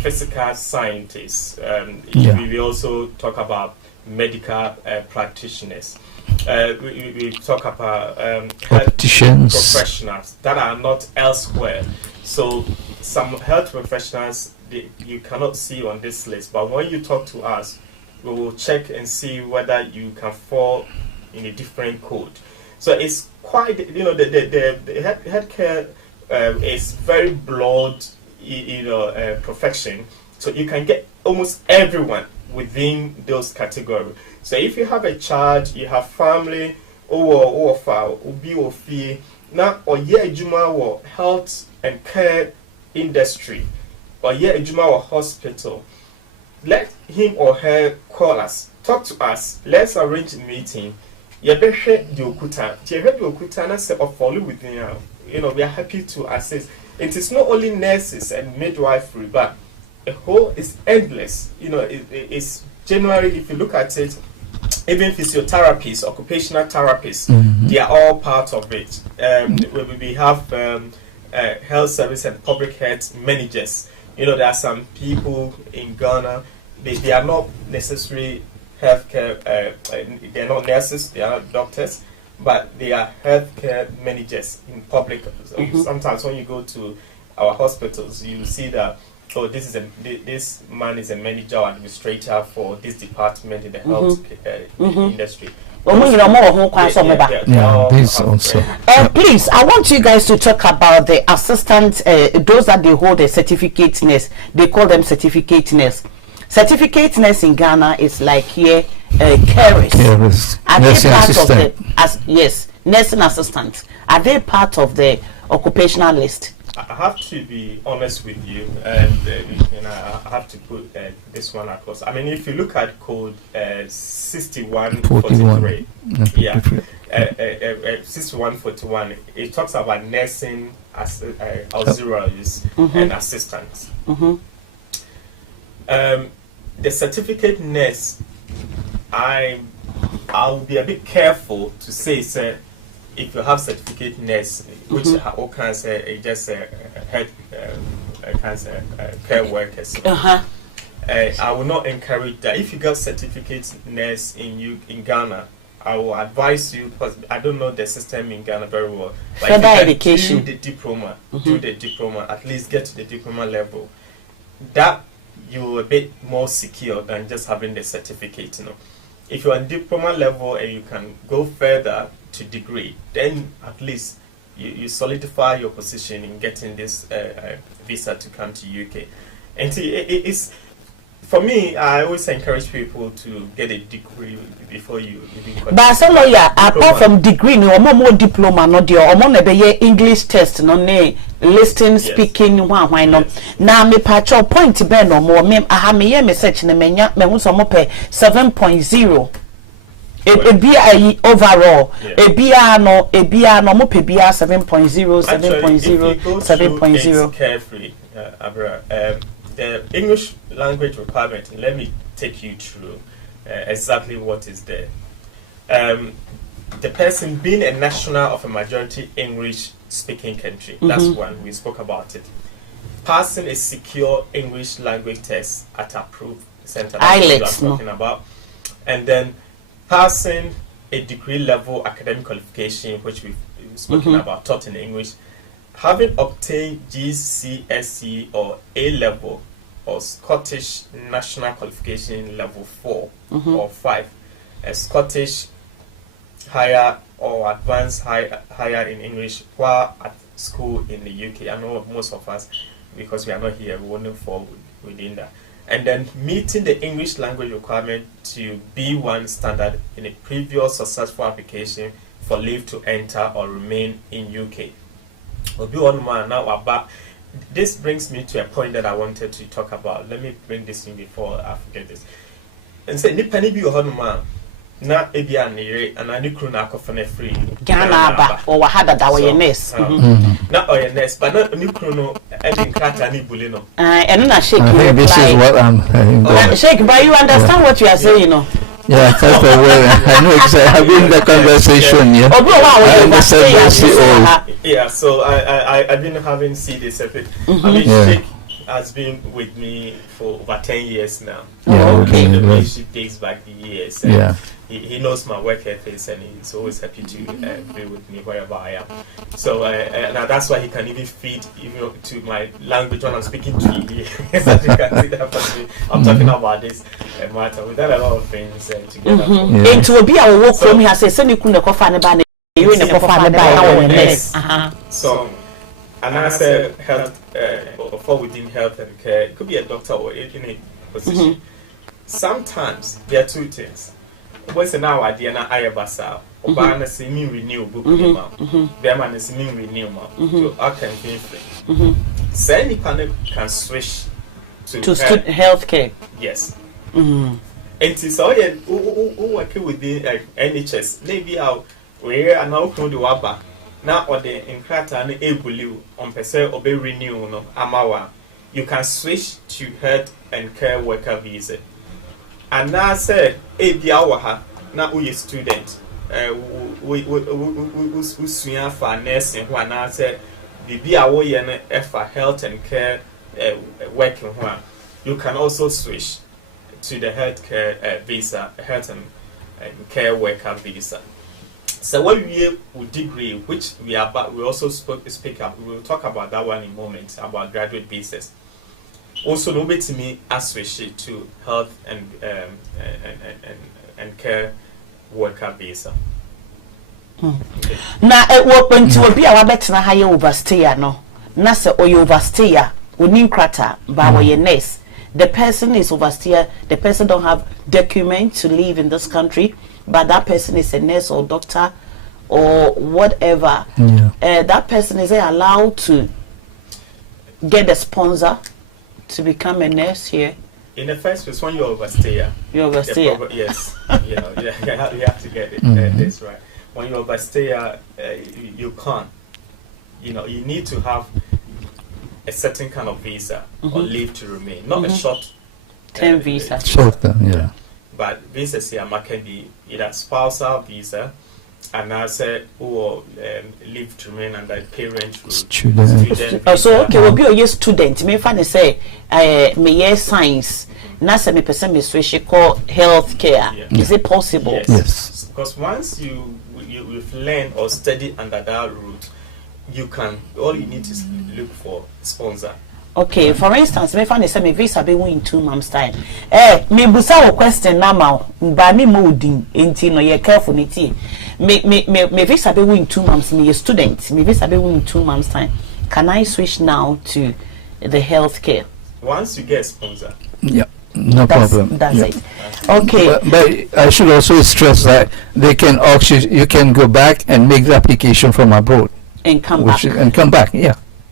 physical scientists. We also talk about medical practitioners. We talk about health professionals that are not elsewhere. So some health professionals you cannot see on this list, but when you talk to us, we will check and see whether you can fall in a different code. So it's quite, the healthcare is very broad, profession. So you can get almost everyone within those categories. So if you have a child, you have family, or now or juma or health and care industry, or juma or hospital. Let him or her call us, talk to us, let's arrange a meeting. We are happy to assist. It is not only nurses and midwifery, but the whole is endless. It's generally, if you look at it, even physiotherapists, occupational therapists, they are all part of it. We have health service and public health managers. There are some people in Ghana, they are not necessarily healthcare, they're not nurses, they are not doctors, but they are healthcare managers in public. Sometimes when you go to our hospitals, you see that, this man is a manager or administrator for this department in the health industry. This also. Please, I want you guys to talk about the assistant, those that they hold a certificate nurse. They call them certificate nurse. Certificate nurse in Ghana is like here, carers. Nursing assistant. Yes, nursing assistants, are they part of the occupational list? I have to be honest with you, and I have to put this one across. I mean, if you look at code 6143, yeah, 6141, it talks about nursing auxiliaries and assistants. The certificate nurse, I'll be a bit careful to say, sir, if you have certificate nurse, which all kinds just head cancer care workers, I will not encourage that. If you got certificate nurse in Ghana, I will advise you, because I don't know the system in Ghana very well. But further education, do the diploma, at least get to the diploma level. That you're a bit more secure than just having the certificate. If you're on diploma level and you can go further to degree, then at least you solidify your position in getting this visa to come to UK. And see, it's, for me, I always encourage people to get a degree before you even. But as a lawyer, apart from degree, no more diploma, no dear, or more English test, no ne listening, speaking, why not? Now me patch your point to ben no more. I have me message in the menu, me who some 7.0. It be a overall. It be a no mo pe be a 7.0, 7.0, 7.0. Carefully, Abra. The English language requirement, let me take you through exactly what is there. The person being a national of a majority English speaking country, that's one, we spoke about it. Passing a secure English language test at approved center, that's what I'm talking about. And then passing a degree level academic qualification, which we've spoken about, taught in English. Having obtained GCSE or A level or Scottish National Qualification level 4 or 5, a Scottish higher or advanced higher in English while at school in the UK. I know most of us, because we are not here, we won't fall within that. And then meeting the English language requirement to B1 standard in a previous successful application for leave to enter or remain in UK. This brings me to a point that I wanted to talk about. Let me bring this in before I forget this. And say, Nipani bi ohonuma na ebi anire and ani kru na akofane free. Ghana ba or wahada da awareness. Not awareness, but not ni kru no ebi nkrata ni bule no. And na shake. This is what I'm shake, but you understand what you are saying, you know. Yeah, first of all, I know exactly having the conversation. Yeah, I understand. Yeah, so I've been having CD separate. I mean, Sheikh has been with me for over 10 years now. Yeah, okay. The relationship dates back the years. Yeah. He knows my work ethics and he's always happy to be with me wherever I am. So now that's why he can even feed to my language when I'm speaking to you. So you can see that for me. I'm talking about this matter. We've done a lot of things together. Into a be our work from here says, send you couldn't go find a banner. You in the So, and I said health, or within health and care, it could be a doctor or in a position. Sometimes there are two things. What's an hour, Diana Ayabasa, or Barna singing renewable, Bearman is singing renewable, to our campaign. Say can switch to health care. Yes. And it's all who working with the NHS, maybe our where are now to the Waba. Now, or the Incrata and Able on per se obey renew no Amawa. You can switch to health and care worker visa. And now said, Abiawaha, now we student, we swing for nursing, who now said, the Biawayan for health and care working one. You can also switch to the health care visa, health and care worker visa. So what we would degree, which we are, but we also speak up. We will talk about that one in a moment about graduate visas. Also, nobody to me associate to health and care worker visa. Now, it will to be our better higher overstayer, no. Nasa or you overstayer, unin crata, by your nurse. The person is oversteer, the person don't have document to live in this country, but that person is a nurse or doctor or whatever, that person is allowed to get a sponsor to become a nurse here? In the first place, when you're overstayer, yes, you know, you have to get it, this right. When you're overstayer, you can't. You know, you need to have a certain kind of visa or leave to remain, not a short-term visa. Short-term, But visas here can be either spousal visa, and I said, leave to remain under parent route. Student. So okay, we'll be a student. Me fan say, me science. Na se me person me switch call healthcare. Is it possible? Yes. Because once you've learned or studied under that route, you can. All you need is look for sponsor. Okay, for instance, me find say me visa be in 2 months time. Me busa o question na ma ba me modin enti no ye careful niti. Me visa be in 2 months. Me a student. Me visa be in 2 months time. Can I switch now to the healthcare? Once you get a sponsor. Yeah. No problem. That's it. Okay. But I should also stress that they can actually, you can go back and make the application from abroad. And come back. And come back,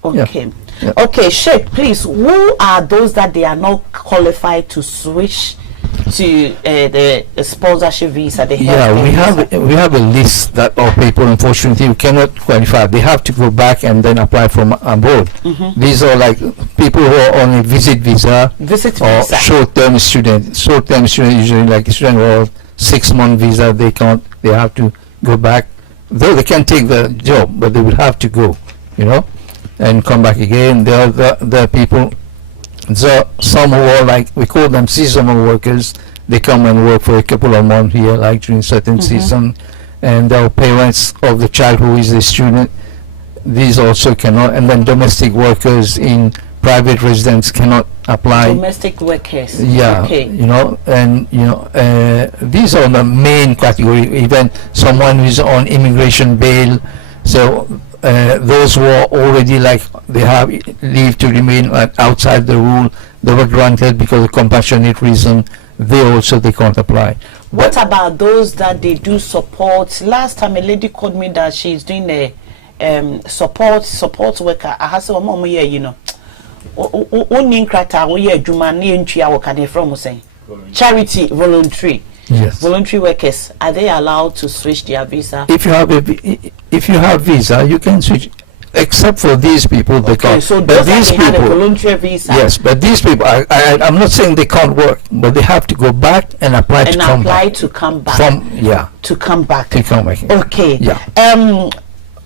Okay. Yeah. Okay, Sheikh, please, who are those that they are not qualified to switch to the sponsorship visa? We have a list that of people, unfortunately, who cannot qualify. They have to go back and then apply from abroad. These are like people who are on a visit visa or short-term student. Short-term student usually like a student who are 6-month visa. They have to go back. Though they can take the job, but they will have to go, and come back again. There are the people. So some who are like, we call them seasonal workers. They come and work for a couple of months here, like during certain season, and there are parents of the child who is a student. These also cannot, and then domestic workers in private residence cannot apply. Domestic workers. Yeah. Okay. These are the main category. Even someone who is on immigration bail. So those who are already like they have leave to remain outside the rule, they were granted because of compassionate reason. They can't apply. What about those that they do support? Last time a lady called me that she's doing a support worker. I have some mom here, charity voluntary. Yes. Voluntary workers, are they allowed to switch their visa? If you have visa, you can switch. Except for these people, they can't. So but these people had a voluntary visa. Yes, but these people, I'm not saying they can't work, but they have to go back and apply to come back. To come back. To come back. To come back. Okay. Yeah.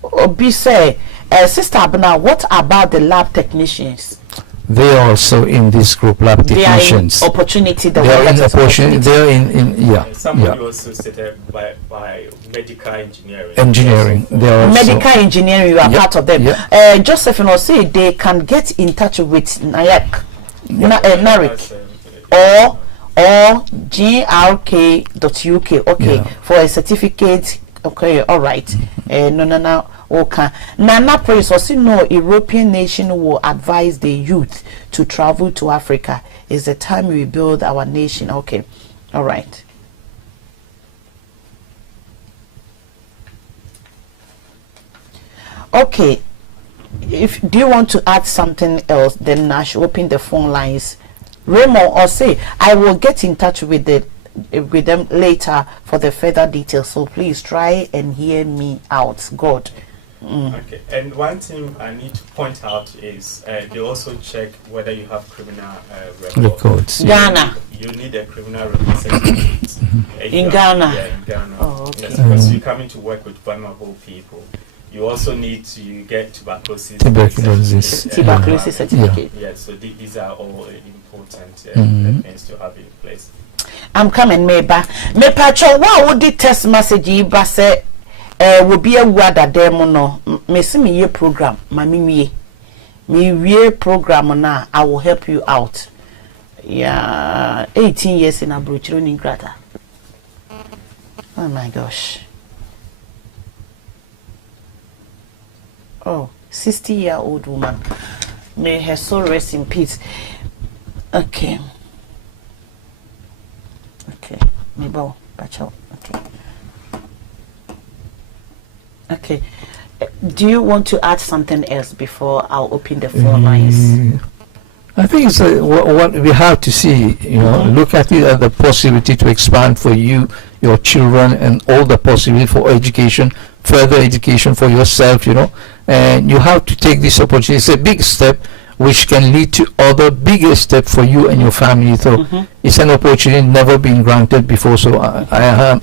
Obi say, Sister Abna, what about the lab technicians? They are also in this group, lab technicians. They are in opportunity. They are in opportunity. They are in Somebody also stated by medical engineering. Engineering. They are medical engineering. You are part of them. Yeah. Josephine will say they can get in touch with NARIC, or grk.uk. Okay, for a certificate. Okay, all right. No. Okay. Nana Praise also no European nation will advise the youth to travel to Africa. It's the time we build our nation. Okay, all right. Okay. Do you want to add something else? Then Nash open the phone lines. Raymond or say I will get in touch with them later for the further details. So please try and hear me out. God. Okay, and one thing I need to point out is they also check whether you have criminal records. Ghana. You need a criminal record certificate. In Ghana? Yeah, in Ghana. Oh, okay. Yes, because you're coming to work with vulnerable people. You also need to get tuberculosis certificate. Yeah, so these are all important things to have in place. I'm coming, Meba. Me pacho, what would the test message ba say will be a word that demo no me see me program mami me program na I will help you out. Yeah, 18 years in Abrochiro Ningrata. Oh my gosh. Oh, 60-year-old woman. May her soul rest in peace. Okay. Okay. Maybe pacho. Okay. Okay. Do you want to add something else before I'll open the phone lines? I think it's what we have to see, look at it as the possibility to expand for you, your children, and all the possibility for education, further education for yourself, and you have to take this opportunity. It's a big step which can lead to other bigger step for you and your family. So it's an opportunity never been granted before. So I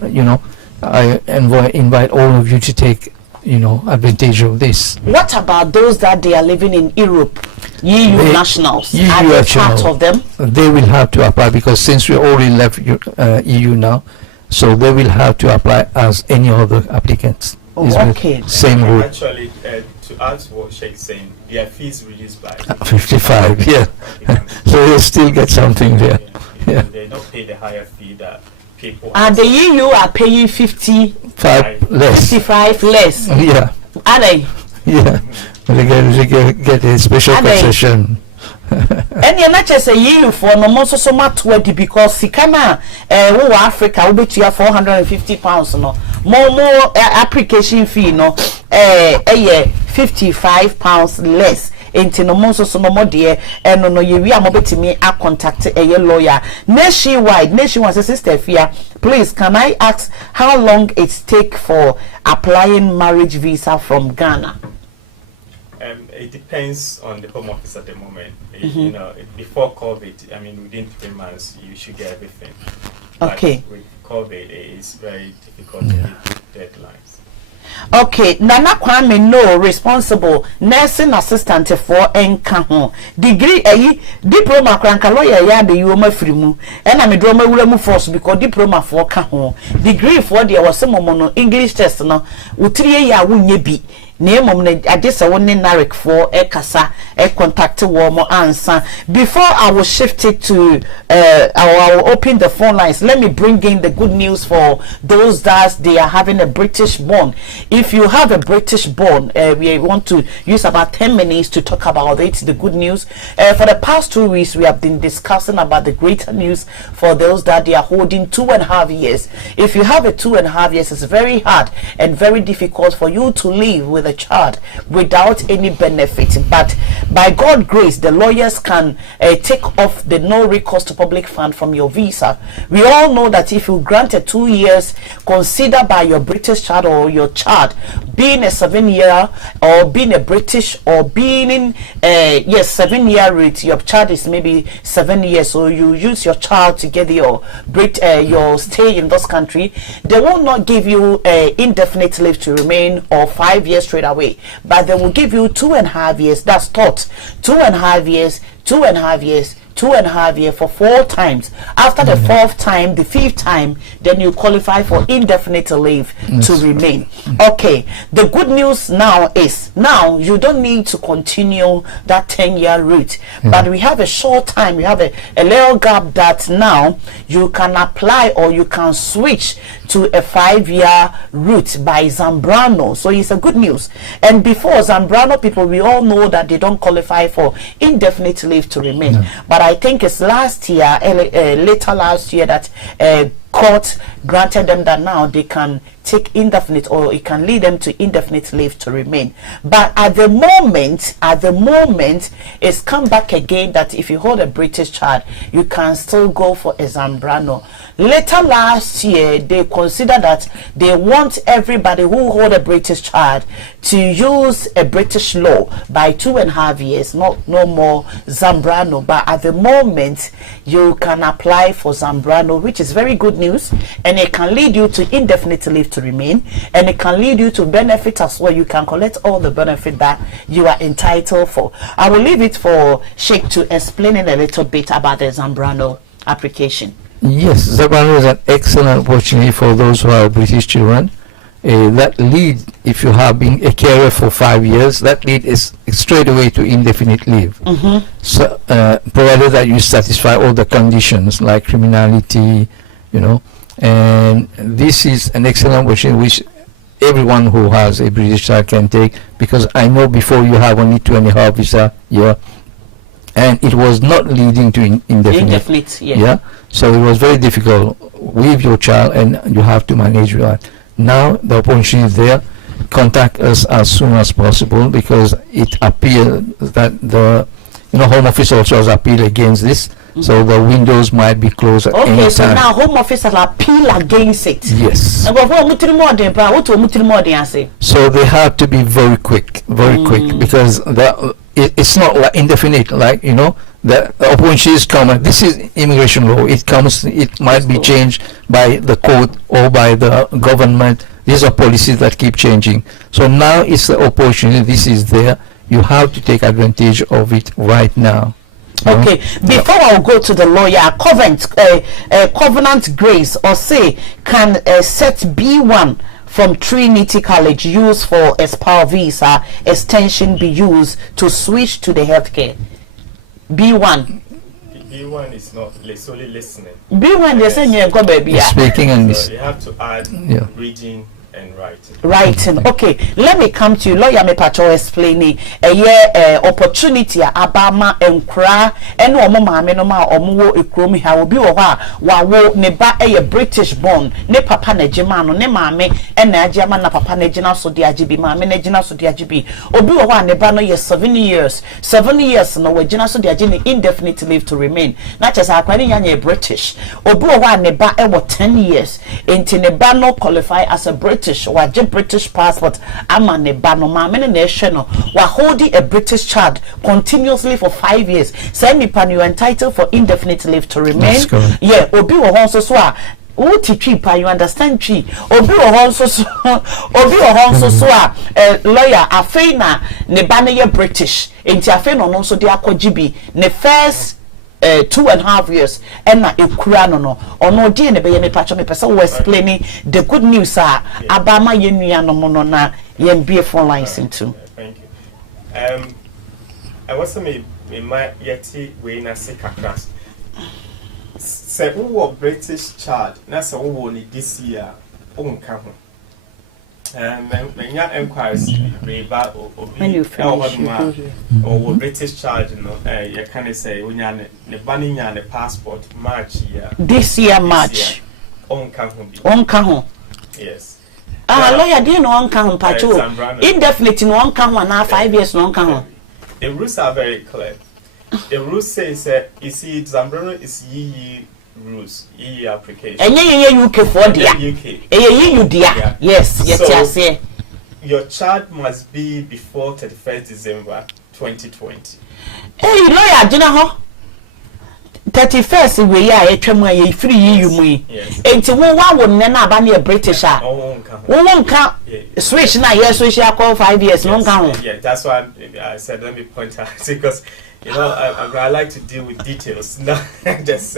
invite all of you to take advantage of this. What about those that they are living in Europe? EU nationals, EU are they part of them? They will have to apply, because since we already left EU now, so they will have to apply as any other applicants. Okay. Same rule. Actually, to add to what Sheikh saying, their fees reduced by 55, yeah. So they still get something there. Yeah. They don't pay the higher fee that people. And the EU are paying 55 less. 55 less. Yeah. Are they? Yeah. They get a special concession. And you're not just a EU for no more so much because Sikana Africa will be to £450 no more application fee no £55 less into no more so no more dear and no you are mobile to me a contact a lawyer nationwide sister fear. Please, can I ask how long it take for applying marriage visa from Ghana? It depends on the Home Office at the moment. Before COVID, I mean, within 3 months, you should get everything. Okay. But with COVID, it is very difficult to give deadlines. Okay, Nana Kwame no responsible nursing assistant for enka degree diploma kranka lawyer ya de yoma frimu ena me drama wura mu force because diploma for ka ho degree for there was some no English test no utrie ya wunye bi na mom na adisa won narek for ekasa contact wo answer. Before I will shift it to I will open the phone lines. Let me bring in the good news for those that they are having a British born. If you have a British born, we want to use about 10 minutes to talk about it. The good news for the past 2 weeks we have been discussing about the greater news for those that they are holding 2.5 years. If you have a 2.5 years, it's very hard and very difficult for you to live with a child without any benefit, but by God's grace the lawyers can take off the no recourse to public fund from your visa. We all know that if you granted 2 years, consider by your British child or your child being a 7-year or being a British or being in 7-year rate, your child is maybe 7 years, so you use your child to get your stay in this country, they will not give you indefinite leave to remain or 5 years straight away, but they will give you 2.5 years. That's taught 2.5 years, 2.5 years, 2.5 years for 4 times. After the 4th time, the 5th time, then you qualify for indefinite leave to remain. Okay, the good news now is now you don't need to continue that 10-year route, but we have a short time, we have a little gap that now you can apply or you can switch to a 5-year route by Zambrano. So it's a good news. And before Zambrano people, we all know that they don't qualify for indefinite leave to remain. But I think it's last year, later last year, that court granted them that now they can take indefinite, or it can lead them to indefinite leave to remain. But at the moment it's come back again that if you hold a British child, you can still go for a Zambrano. Later last year, they consider that they want everybody who hold a British child to use a British law by 2.5 years, no more Zambrano. But at the moment, you can apply for Zambrano, which is very good news, and it can lead you to indefinite leave to remain, and it can lead you to benefit as well. You can collect all the benefit that you are entitled for. I will leave it for Sheikh to explain in a little bit about the Zambrano application. Yes, Zambrano is an excellent opportunity for those who are British children. That lead, if you have been a carer for 5 years, that lead is straight away to indefinite leave. So, provided that you satisfy all the conditions like criminality, and this is an excellent opportunity which everyone who has a British child can take, because I know before you have only 2.5 visa year, and it was not leading to indefinite. Yeah. So it was very difficult with your child, and you have to manage that. Now the opportunity is there. contact us as soon as possible, because it appears that the Home Office also has appealed against this. So the windows might be closed at any time. Okay, so now Home Office has appealed against it. Yes. So they have to be very quick, because it's not like indefinite, like the opposition is common. This is immigration law. It might be changed by the court or by the government. These are policies that keep changing. So now it's the opportunity. This is there. You have to take advantage of it right now. Okay, before I'll go to the lawyer, Covenant Grace or say can set B1 from Trinity College used for a spouse visa extension be used to switch to the healthcare? B1 is not solely listening. B1 they say you go baby. Speaking and so you have to add reading and writing. Okay, let me come to you. Lawyer me pacho explaining opportunity abama enkra ene omo maame no ma omo wo ekrom ha obi wo ha wa wo ne ba British born ne papa na gima no ne maame ena agema na papa na gina so de agibi maame na gina so de agibi obi wo ha ne ba no ye 7 years no we gina so de agini indefinite leave to remain na chese akwani nya British obi wo ha ne ba 10 years enti ne ba no qualify as a British British passport ama ne ba no ma me ne ehwe no wa holding a British child continuously for 5 years say me pan you entitled for indefinite leave to remain. Yeah, obi wo hon so a titwi pa you understand twi obi wo hon so a lawyer afei na ne ba ne ye British enti afei no no so de akɔgye bi ne first 2.5 years and na ekura no ono de ne be ye me pacho me pese we explaining the good news abama ye nua no mo no na ye be phone lines into. Thank you. I was me my yeti we na se kakra se wo British child na se wo ni this year onka ho menya enquiries reba obi or British child you can say unya ne bani nya ne passport March year this year March onka ho yes lawyer dey no onka ho pacho indefinite no onka ho na 5 years no onka ho. The rules are very clear. The rules says you see Zambrano is rules, application. And UK for dia. UK. Dia. Yes, so, your child must be before 31st December 2020. Hey, lawyer, do you know 31st we are a free you me. And one would never be a British. Won't count switch now, yes, we shall call 5 years. Yeah, that's why I said let me point out because I like to deal with details. No, just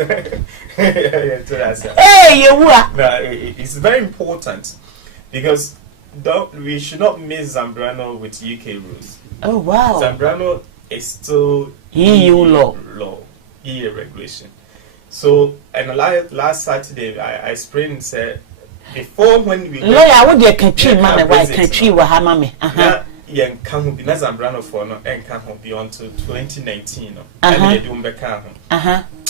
hey, you are. It's very important because we should not mix Zambrano with UK rules. Oh wow! Zambrano is still EU law, EU regulation. So, and last Saturday I explained and said before when we lawyer, would you country man? Why country wa ha mame? Yen can be na Zambrano for no and can be until 2019 no and they do mbeka ho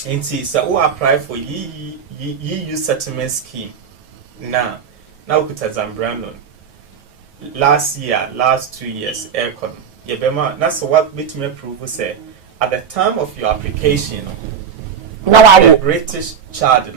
nti so we apply for EU settlement scheme now kuta Zambrano last 2 years aircon yebema na so what bit me prove say at the time of your application now a British child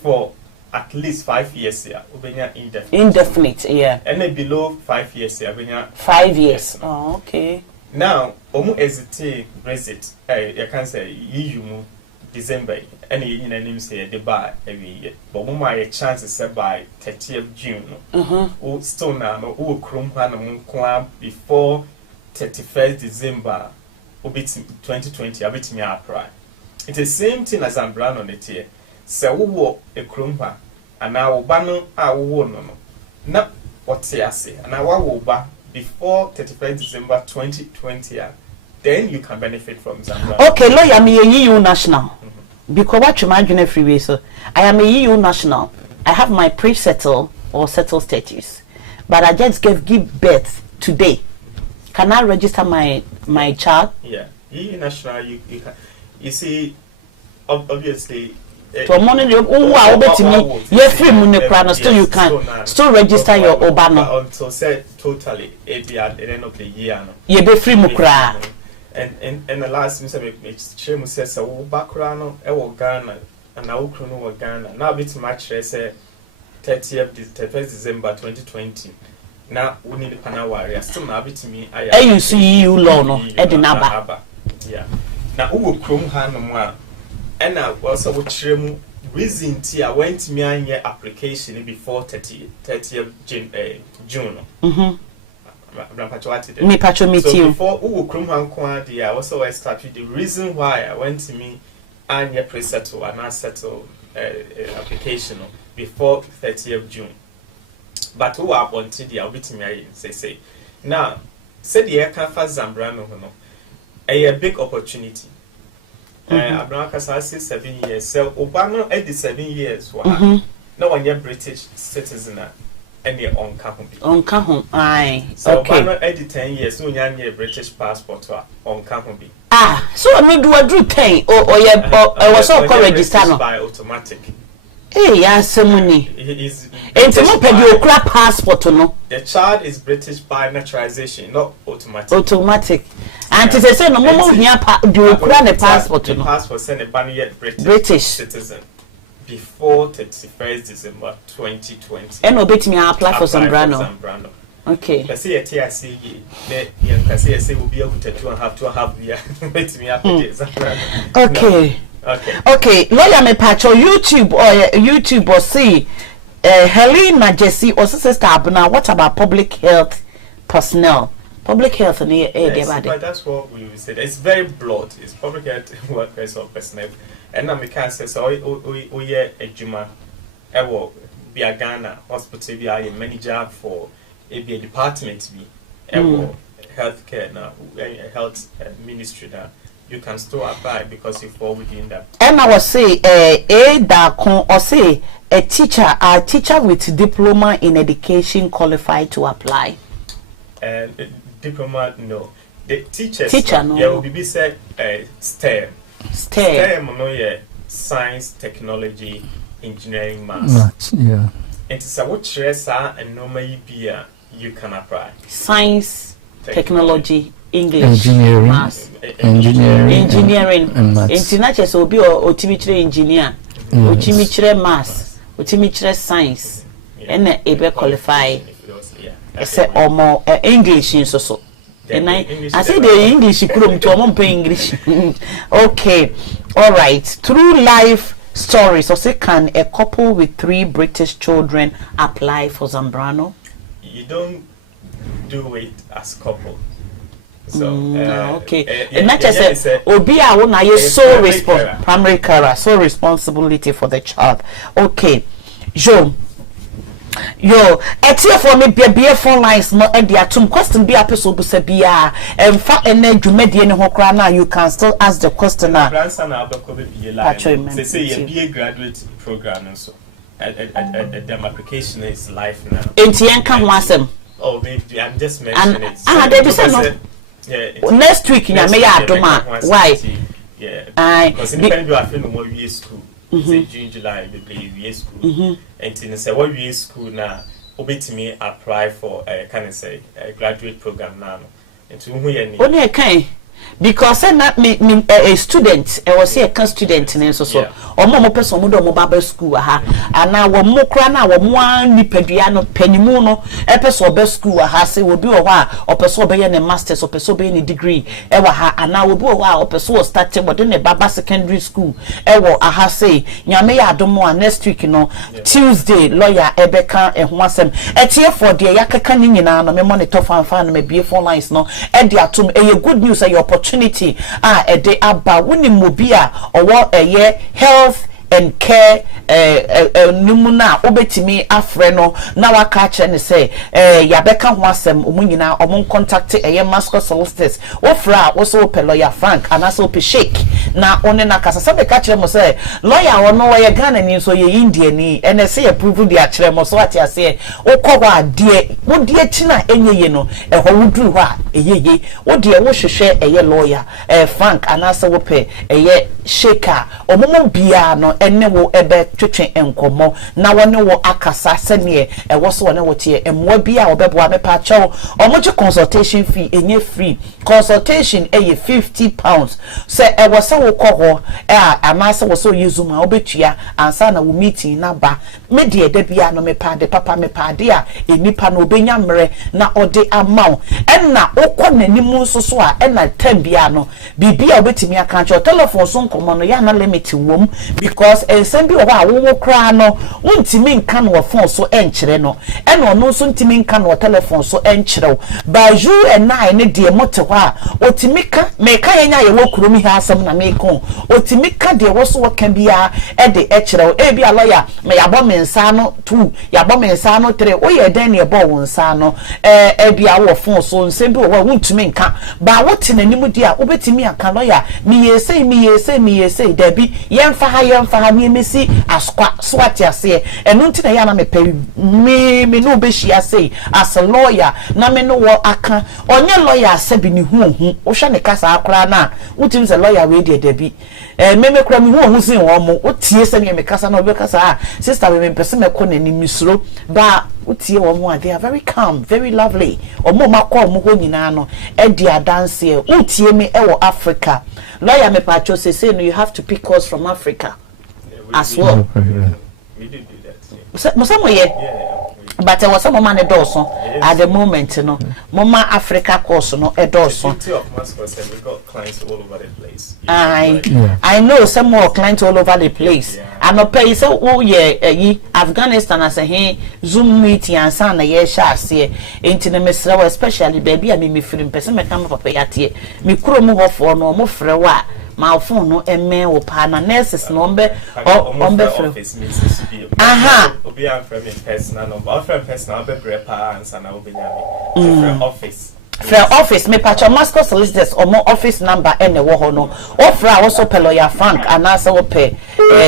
for at least 5 years here, ubenya indefinite, yeah. And below 5 years here, ubenya 5 years. Oh, okay. Now, omu hesitate Brexit. You can say EU mu December. Any in a name say the bar every year. But omu my chances say by 30th June. O still now o krum hana mu kwa before 31st December. Obit 2020. Abit me apply. It's the same thing as Zambrano on it here. Se wo ekrompa ana wo ba no a wo no na wote ase ana wo ba before 31st December 2020 then you can benefit from Zambrano. Okay, lawyer me a EU national because what you imagine freeway so I am a EU national. I have my pre-settle or settle status but I just give birth today. Can I register my child? Yeah, EU national you can. You see obviously to money who are obetimi ye free money kra still you can still register your obano until said totally at the end of the year no ye be free mu kra and the last me chemu say so bakra no e wo Ghana and na ukru no wo Ghana now bit match say 30th December 2020 na we need pana warrior still na bit me aya you see you law no e di naba yeah na wo krom ha no mu a and now also we chemu reason tia went me anya application before 30th June me patcho meet you before who krum han kwa dia also I started the reason why I went to me anya pre-settle and I settle application before 30th June but who are wanted dia bit me say now said the can for Zambrano no a big opportunity Abraham Kasasi 7 years so Obama 87 years no one yet British citizen any on Kahun aye so Obama 10 years no a British passport on Kahun so no do a 10 or was all register no by automatic ya semuni is enti mo pedi okra passport no the child is British by naturalization not automatic and it say no mo hia di okra ne passport no passport send a ban yet British citizen before 31st December 2020 and obetimi apply for Zambrano okay let's say TIC you can say will be able to 2.5 year obetimi apply Zambrano okay lawyer me patch YouTube or see Helena Jesse or sister Abuna what about public health personnel public health in but that's what we said it's very broad it's public health workers or personnel and now we can say so yeah ejuma ewo be a Ghana hospital be a manager for a department be ewo healthcare now health ministry now you can still apply because you fall within that. And I was say or say a teacher with diploma in education qualified to apply. Diploma no. The teacher no. Yeah, will be said STEM. STEM no yeah science, technology, engineering, maths. Yeah. And it's a what and normally be you can apply. Science, technology, English, engineering, maths, engineering, and maths. International so be otimichire engineer, otimichire maths, otimichire science, and ebe qualify. Say more English so. And I say the English krom to omo pay English. Okay. All right. Through life stories, or say can a couple with 3 British children apply for Zambrano? You don't do it as couple. So okay. And not just say obi a wona ye so primary carer, so responsibility for the child. Okay. Yo, etie for me be phone lines no e dia tum question be apeso busa bia emfa ene dwumade ne ho kra na you can still ask the question na grandson na abeko be line say you be a graduate program so a dem application is live now enti en ka ho asem oh maybe I'm just mentioning it they be say no yeah next week nya me ya adoma why yeah because independent do afin no more school say June July we play school and in say what we school now obetimi apply for can I say a graduate program now into who you need only kind because not me a student I was a student and so or more person mo do mo baba school ha ana wo mo kra na wo mo an nipadua no panimu no e person oba school ha say wo bi wo ha o person oba ye ne masters o person oba ye ne degree e wa ha ana wo bi wo ha o person start what in the baba secondary school e wo aha say nyame ya adomo next week no Tuesday lawyer ebeka e ho asem e tie for de yakeka ni nyina no me monitor fan me bie phone lines no e de atom e good news e opportunity a de aba woni mobi a owo eye health and care numuna obetimi afre no na waka che ne say ya beka ho asem omunyina omon contact eye masco solicitors ofra wo so pe lawyer Frank and also pe Sheikh na one na kasa se be ka kire mo say lawyer wono wo ye Ghana ni so ye India ni ene se ye prove dia kire mo so ati ase wo wa de wo de china enyeye no ho wuduru ho a eyeye wo de wo hwehwe eye lawyer Frank anase wo pe eye shaker omomo bia no ene wo ebe twetwe enkomo na wone wo akasa sene wo so wone wo tie emwa bia obeboa me pa chew omoje consultation fee enye free consultation eye £50 se wo se wo kɔ ho anase wo so yezuma obetua ansa na wo meeting na ba me de da bia no me pa de papa me pa de a enipa no obenya mre na ode amaw enna okɔ nanimu so so a enna time bia no bibia obetimi aka cho telephone so nkomo no ya na limit wom because ensem bi wo a wo kra no untimi nka no phone so enkyere no enna ono so ntimi nka no telephone so enkyere ba ju enai ne de mote ho a otimi ka me ka yenya ye wo kurom hi asem na me kon otimi ka de wo so wo ka bia e de ekyere e bia lawyer me yabo me nsa no 2 yabo me nsa no 3 o ye den ne bo wo nsa no e bia wo phone so nsem bi wo untimi nka ba wo te nanimu di a obetimi aka lawyer mi yesei dabi yemfa ha mi emesi askwa swati ase enu nti na ya na me pe me no be hia sei as a lawyer na me no wo aka onye lawyer asabi ni hu wo hwa ne kasa akora na utim ze lawyer we de dabi me kura mi hu sin wo mo otie se me kasa na obe kasa sister me pese me ko na ni misro ba utie wo mo they are very calm very lovely omo makọ mo ho nyina no e di adanse utie me e wo Africa lawyer me pacho say no you have to pick us from Africa as well. We did do that. But there was some man at the moment, Mama Africa course no edoso. We got clients all over the place. I know some more clients all over the place. And no pay so Afghanistan as a Zoom meeting and sana ye sha see into the mesra especially baby I me film person me come papa yatie me kuro mu ho for no mo frɛ wa my phone no eme wo pa na nurses no ombe office means aha obi am from personal number from personal be prepare answer na obenya me office fra office me patch master solicitors or more office number ene wo ho no ofra wo so pe lawyer Frank anase wo pe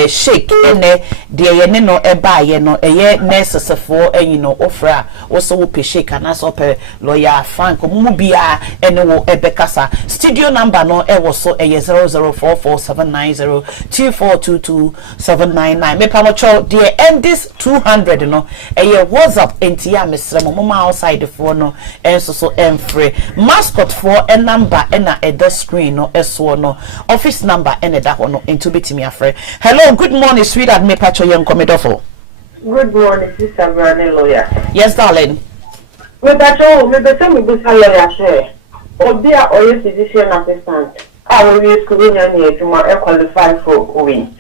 shake ene de ye ne no e ba ye no eye nurses for no ofra wo so wo pe shake anase wo pe lawyer Frank mu bia ene wo ebekasa studio number no e wo so eye 004479024227999 me pa mo cho de end this 200 no eye WhatsApp enti ya mesre mo ma outside for no enso so mascot for a number and the screen no eso no office number and that one into bitimi afre. Hello, good morning, sweetheart. Me pacho young comedofo. Good morning, Sister Zambrano lawyer. Yes, darling. Me pacho, me better me be lawyer share. Odia or physician assistant. I will use Korean here to qualify for win.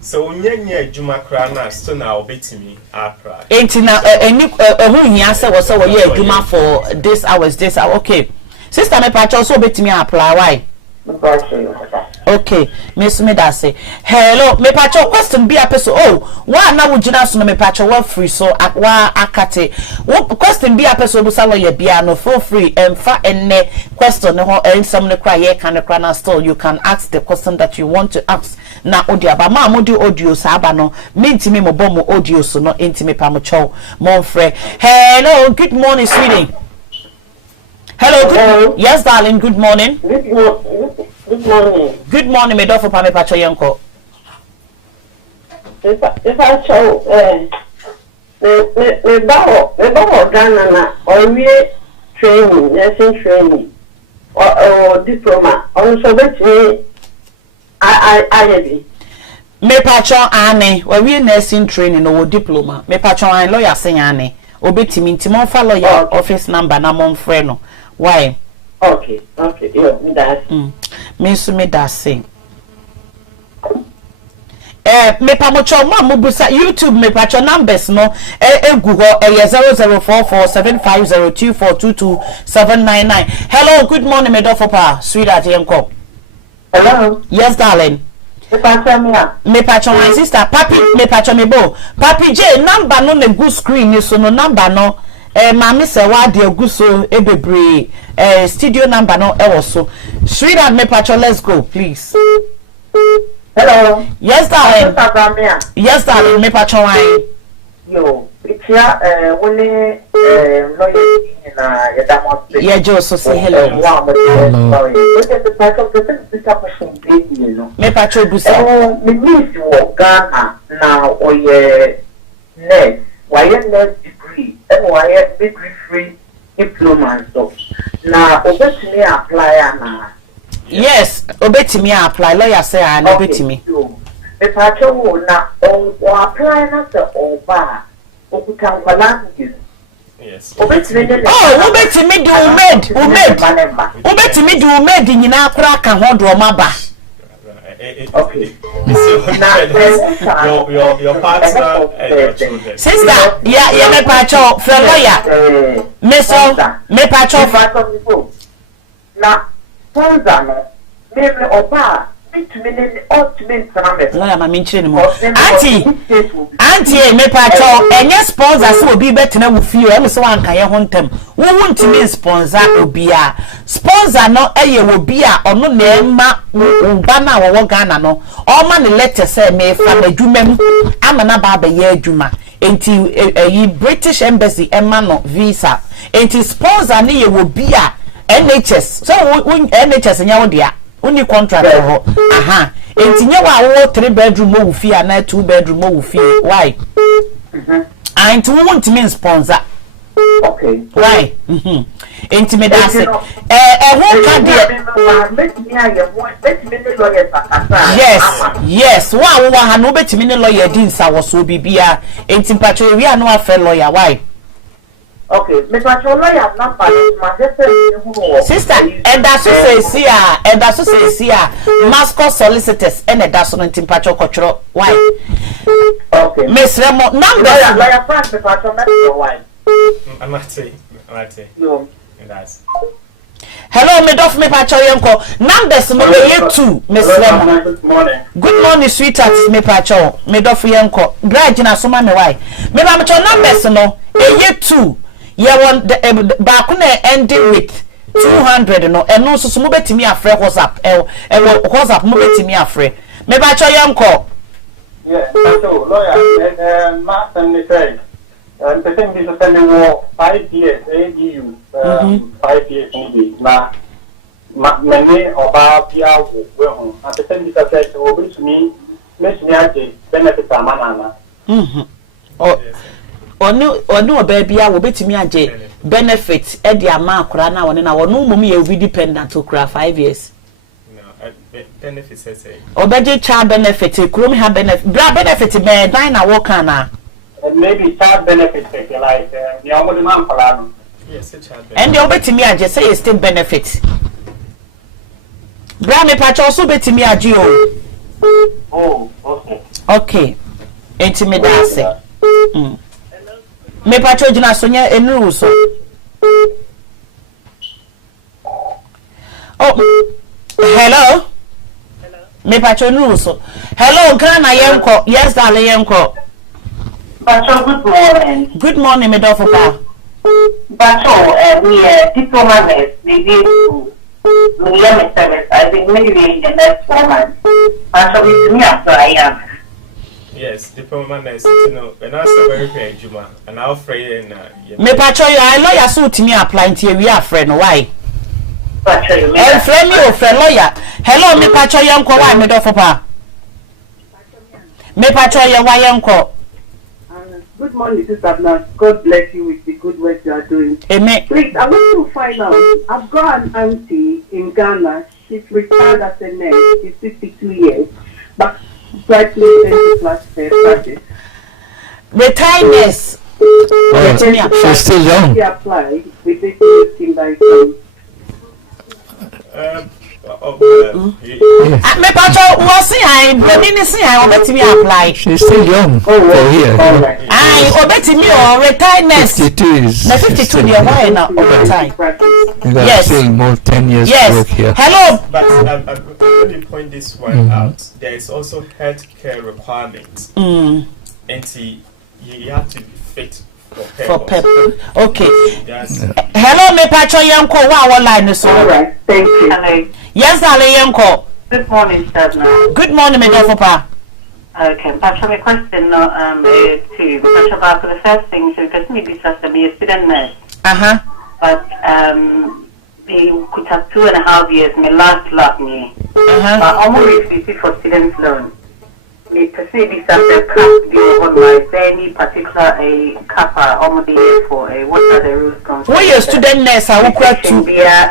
So nye juma krana so na obetimi apra. Enti na hu hia se wo se wo ye juma for this hours okay. Sister me pacho so obetimi apply why? Okay, Miss Medase. Hello, me pacho question be apeso. Oh, wa na wo gina so no me pacho wa free so wa akate. Wo question be apeso bu salo ye bia no for free emfa enne question no ho some ne cry ye can cry na still you can ask the question that you want to ask. Na audio ba ma mo di audio sa aba no mentimi mo bom audio so no entimi pa mo chow mo frɛ. Hello, good morning, sweetie. Hello. Yes, darling, good morning. Good morning. Good morning, me dofo pa me pacho yenko. If I show me baho Ghana na or training, nursing training or diploma. Also bet me I me pacho ane we nursing training or diploma. Me pacho ane lawyer say ane. Obetimi ntimo fa lawyer office number na mon frɛ no. Why? Okay, yeah, that's me that sing. Me pamocho ma mo busa YouTube me pacho numbers no Google 004475024227999. Hello, good morning, me dofo pa sweetheart yenko. Hello. Yes, darling. Me pacho my sister papi me pacho me bo papi J number no ne good screen so no number no Mami se wa de aguso ebebre studio number no e wo so. Sweetheart me pacho, let's go please. Hello. Yes darling. Zambrano. Yes darling me pacho why. Yo, it's ya lawyer na ya demonstrate. Yeah, Joe, so say hello. Sorry. What is the part of the question, you know? Me pacho busa. Me miss wo Ghana na oye nurse. Why nurse degree? And why degree free diploma and stuff. Na obetimi apply na. Yes, obetimi apply. Lawyer say I obetimi. Me pacho wo na o apply na se oba. Okutan balance. Yes. Oh, obetimi do obetimi do umed nyina akura ka ho do maba. Okay. Your partner and your children. Sister, yeah, me pacho for lawyer. Me so me pacho na sponsor no me oba lawyer ma menchire ni mo auntie me pacho enye sponsor so obi betena wo fie e so wanka ye ho ntem wo ntimi sponsor obia sponsor no eye wo bia ono na ema ba na wo Ghana no o ma ne letter say me fa adwumam ama na ba ye adwuma enti yi British embassy ema no visa enti sponsor ne ye wo bia NHS so NHS nya wo dia uni contract ho aha enti nye wa wo 3 bedroom mo wo fie na 2 bedroom mo wo fie why enti wo want me sponsor okay why enti me da say ho ka de yes wa wo ha no betimi ne lawyer din sa wo so bibia enti mpacho wi anu afa lawyer why. Okay, Mr. Lawyer number my sister, and that's so say Masco solicitors and that's on Timpacho Cochro. Why? Okay. Miss Remo number lawyer first why? I'm not saying. No. That's hello, me dof me pacho yenko. Numbers no ye 2, Miss Remo. Good morning. Good morning, sweetheart, me pacho. Me dof yenko. Grudge na soma me why. Me ba me numbers no ye 2. Yeah, one back on ending with 200 no, and no so betimi afre WhatsApp. WhatsApp mo betimi afre. Me ba cho yanko. Yeah, so lawyer, Matt and the trade. The thing is that they were 5 years, ADU, 5 years maybe. Now, many about Pia were home. At the same time, said, over to me, Miss Niaji, benefit a manana. Onu baby a wo betimi age benefit e dia ma akura na woni na wonu mum ye we dependent okura 5 years no benefit say obeje child benefit krom ha benefit bra benefit be dan na wo kan na maybe child benefit like the amount man for yes child benefit and the obetimi age say e still benefit bra me pa cho so betimi age oh okay enti me da say me pacho jina sonya enuru so oh hello me pacho enuru so hello Ghana yenko yes darling yenko Pacho, good morning me dofo pa Pacho, we diploma maybe service. I think maybe in the next 4 months. Pacho, with me after I am. yes diploma nurse you know and also very fair juma and I'll free and me pacho ya lawyer so timi apply ntie we afre no why Pacho, you frame me o frame lawyer hello me pacho yenko why me dofo pa me pacho ya why yenko. Good morning, Sister Blanche. God bless you with the good work you are doing. Amen. Please, I want to find out. I've got an auntie in Ghana. She's retired as a nurse. She's 52 years. But try to practice. Retiredness. She's still young. She applied with this scheme like me pacho wo see I broni see I obetimi apply. She's still young for here. I obetimi o retiredness. 52 is. Na 52 dey why na over time. Yes. Still more 10 years to work here. Hello. But I'm going to point this one out. There is also healthcare requirements. And you have to fit For pepper. Okay. That's Hello, me pacho yanko. Wa line so. All right. Thank you. Hello. Yes, Ale yanko. Good morning, Sir. Good morning, me dear papa. Okay, perhaps my question to Pacho about the first thing, so because maybe just a student nurse. But the could have 2.5 years, my last lab me. Almost 50 for student loan. Me to say this as a cap deal on my any particular a kappa almost the year for a what are the rules concerned? What your student nurse I will cry to be a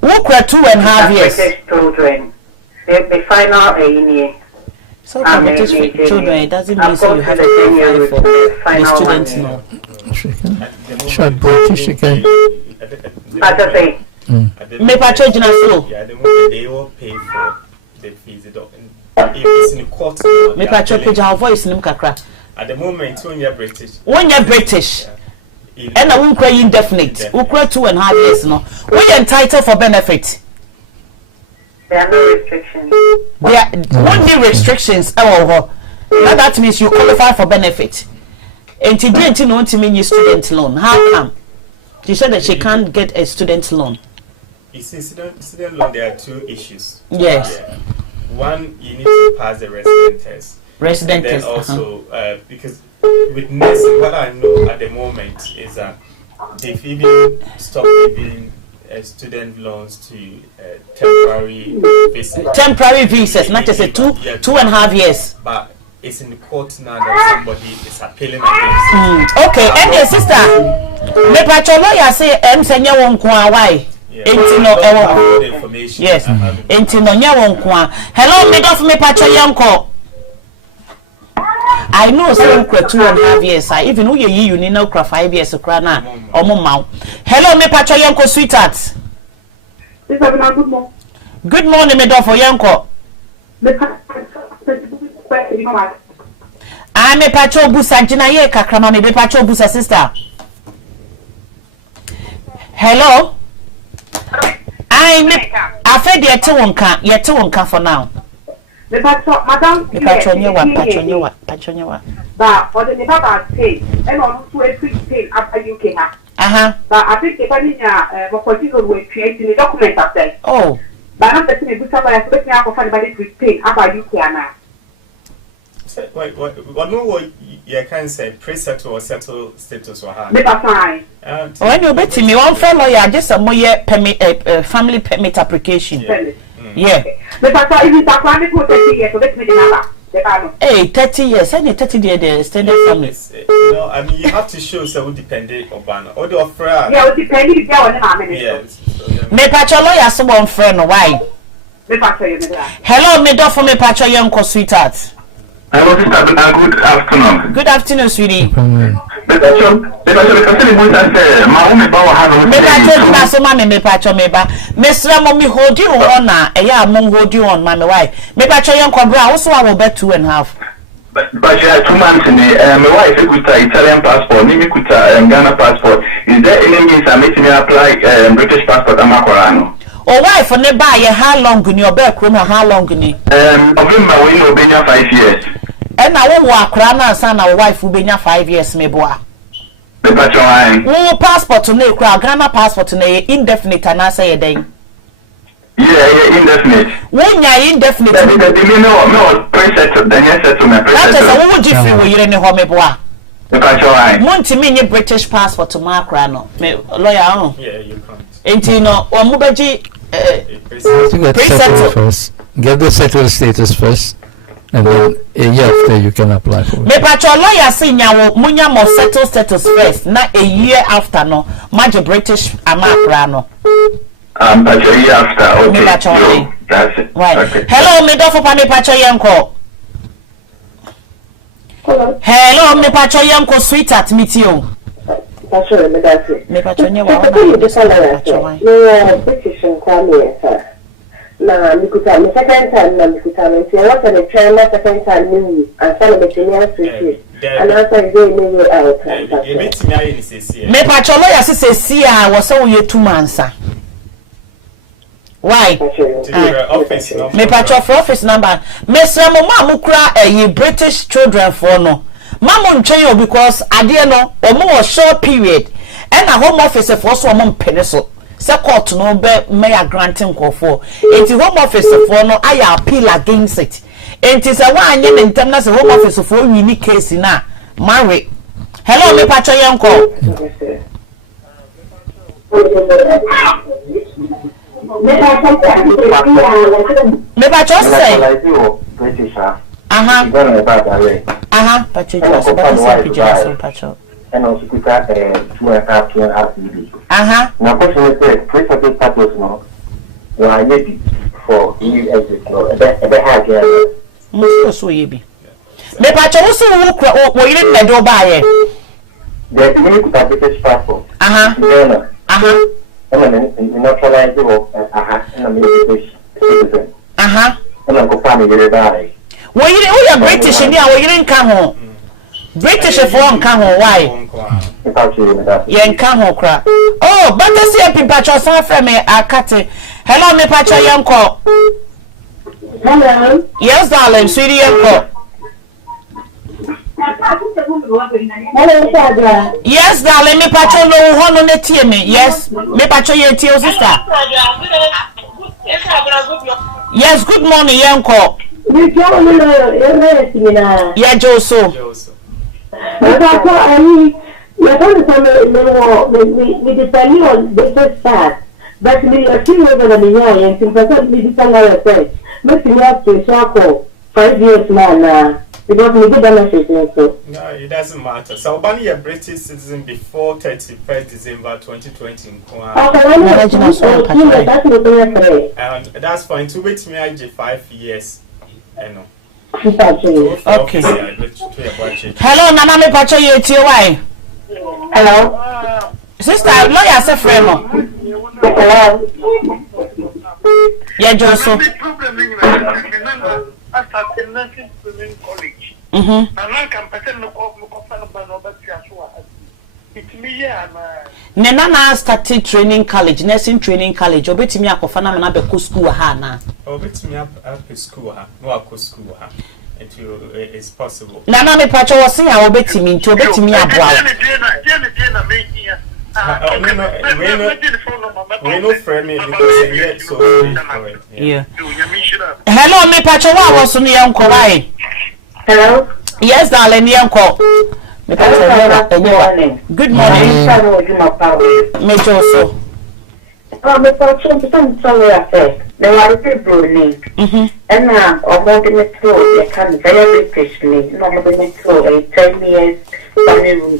who cry 2.5 years. Children. The final a So British children, it doesn't mean so you have to apply for the students now. Short British again. Me pacho jina so. yeah, the moment they all pay for the fees. If it's in the court, Me pacho page our voice nim kakra. at the moment when you're British. When you're British, and I won't cry indefinite. We cry 2.5 years no. We entitled for benefit. There are no restrictions. There won't be restrictions. Now that means you qualify for benefit. And today, you know, to mean student loan. How come? She said that she can't get a student loan. You see, student loan, there are two issues. Yes. Yeah. One, you need to pass the resident test. Resident and then test. also, because with nursing, what I know at the moment is that they've even stopped giving student loans to temporary visas. Temporary visas, not just a 2.5 years. But it's in the court now that somebody is appealing against it. Okay, and your sister, me pacho lawyer say senya won kwa why? Enti no information. Yes. Enti no nya won kwa. Hello, me dof me pacho yanko. I know some kwa 2.5 years. I even who you need no kwa 5 years okra na omo maw. Hello, me pacho yanko sweetheart. Good morning. Good morning, me dof yanko. I me pacho busa jina ye kakrama me pacho busa sister. Hello. I me afa de yete wonka for now. Me pacho madam Me pacho nyewa. Ba for the baba say and on to a free pay after UK ha. But I think the baninya mo continue we create the document after. Oh. But I'm the thing busa ba expect me to find body free pay about UK na. What no you can say pre-settle or settle status or how? When you bet me one fellow lawyer just a more permit family permit application. Yeah. But if you talk about it for 30 years, so let me know. Hey, 30 years, and 30 years the extended family. No, I mean you have to show so dependent on or the offer. Yeah, depending if you want how many. Yes. Me pacho lawyer so one friend why? Me pacho you. Hello, me do for me pacho yanko sweetheart. Hello, sister. Good afternoon. Good afternoon, sweetie. Me pacho Mesra mommy hold you on na eya mom hold you on mama why? Me pacho yanko bra also I will bet 2.5. But you have 2 months in my wife with Italian passport, me with Ghana passport. Is there any means I make me apply British passport amakorano? Oh, why for ne buy how long in your back room how long in November we know been 5 years. And I won't walk around and son our wife will be 5 years me boy. The patron. No passport to no Ghana passport to no indefinite and I say a day. Yeah, indefinite. When you're indefinite, no pre-settled, then yes, settlement. That is a wood if you were in a home boy. The patron. Monty mean British passport to Mark Rano. Lawyer. Yeah, you can't. Intino or Mubaji Pre-settle first. Get the settled status first. And then a year after you can apply for it. Me pacho lawyer say nyawo munya mo settle status first na a year after no major British amakra no. But a year after okay. No, that's it. Right. Okay. Hello, me do for me pacho yanko. Hello, me pacho yanko sweetheart meet you. Pacho me that's it. Me pacho nyawo na British kwame sir. Na mikuta the second time na mikuta me say what the train second time new and so me tell you switch and answer is way out. Me pacho lawyer say see was so you 2 months. Why? Me pacho for office number. Me say mama mukra British children for no. Mama nchen because adie no omo short period and a home office for so omo mpene so se court no be me ya granting for enti home office for no I appeal against it enti se wa anye ne ntem na se home office for win case na marry hello me pacho yenko me pacho say pacho just pacho and also put that 2.5 years. Now, personally, first of all, purpose no, why maybe for new exit no, a bit most so ye be. Me pacho so wo yire na do ba ye. The community British passport. And then naturalize it and a British citizen. And I'm go family very bad. Wo yire wo ya British ni a wo yire nka ho. British for nka ho why? Yen nka ho kra. Oh, but this here pimpacho san frame me akate. Hello me pacho yenko. Hello. Yes darling, sweetie yenko. Hello, Sandra. Yes darling, me pacho no hono ne tie me. Yes, me pacho ye tie o sister. Yes, good morning yenko. You tell me no, yeah, Joso. But I don't we depend on the start. But we are still over the year and to we depend on research. But we have to shackle 5 years now because we get benefits so. No, it doesn't matter. So Obani a British citizen before 31st December 2020. And that's fine. To wait me I 5 years. I know. Okay. Hello, Nana me pacho ye tie why? Hello. Sister, lawyer say friend no. Hello. Yeah, Joso. I started nursing college. Mhm. And I can pretend no go it's me ne nana started training college, nursing training college. Obetimi akofa na na be ko school ha na. Obetimi up school ha. No akọ school ha. It's possible. Nana me pacho wo se ya obetimi nti obetimi aboa. We no frame it because yet so yeah. Hello me pacho wa so ne yanko why? Hello. Yes darling yanko. Me pacho good morning. Me Joso. Me pacho some sorry affair. They are people need. And now about the metro they can very British need. No the metro 10 years family room.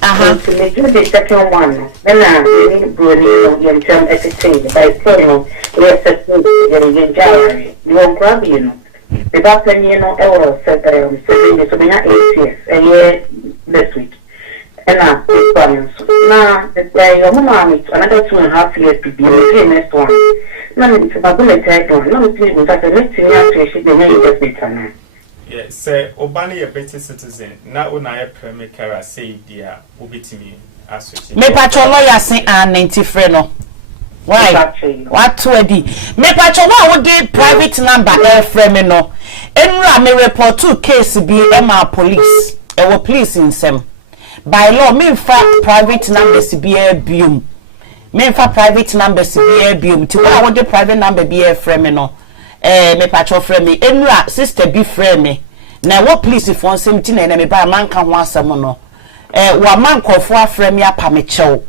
To make the second one. Then I need Bruni in term everything by saying yes a January. You won't grab you know. The doctor you know said 7 years so we not 8 years a year this week. And now your mom another 2.5 years to be the next one. No, it's about the title. No, it's in fact, let's see how she be better. Yes, say Obani a British citizen. Now when I permit Kara say dear Obitimi associate. Me pacho lawyer say 90 friend no. Why? What to edi? Me pacho wa wo dey private number friend me no. Enra me report to case be Emma police. E wo police in sem. By law me fa private numbers be biom. Me fa private numbers be biom. Ti wa wo dey private number be friend me no. Me pacho friend me enra sister be friend me na wo police for nsem ti na me ba man ka ho asem no wa man kofo afrɛ me apa me kyɛw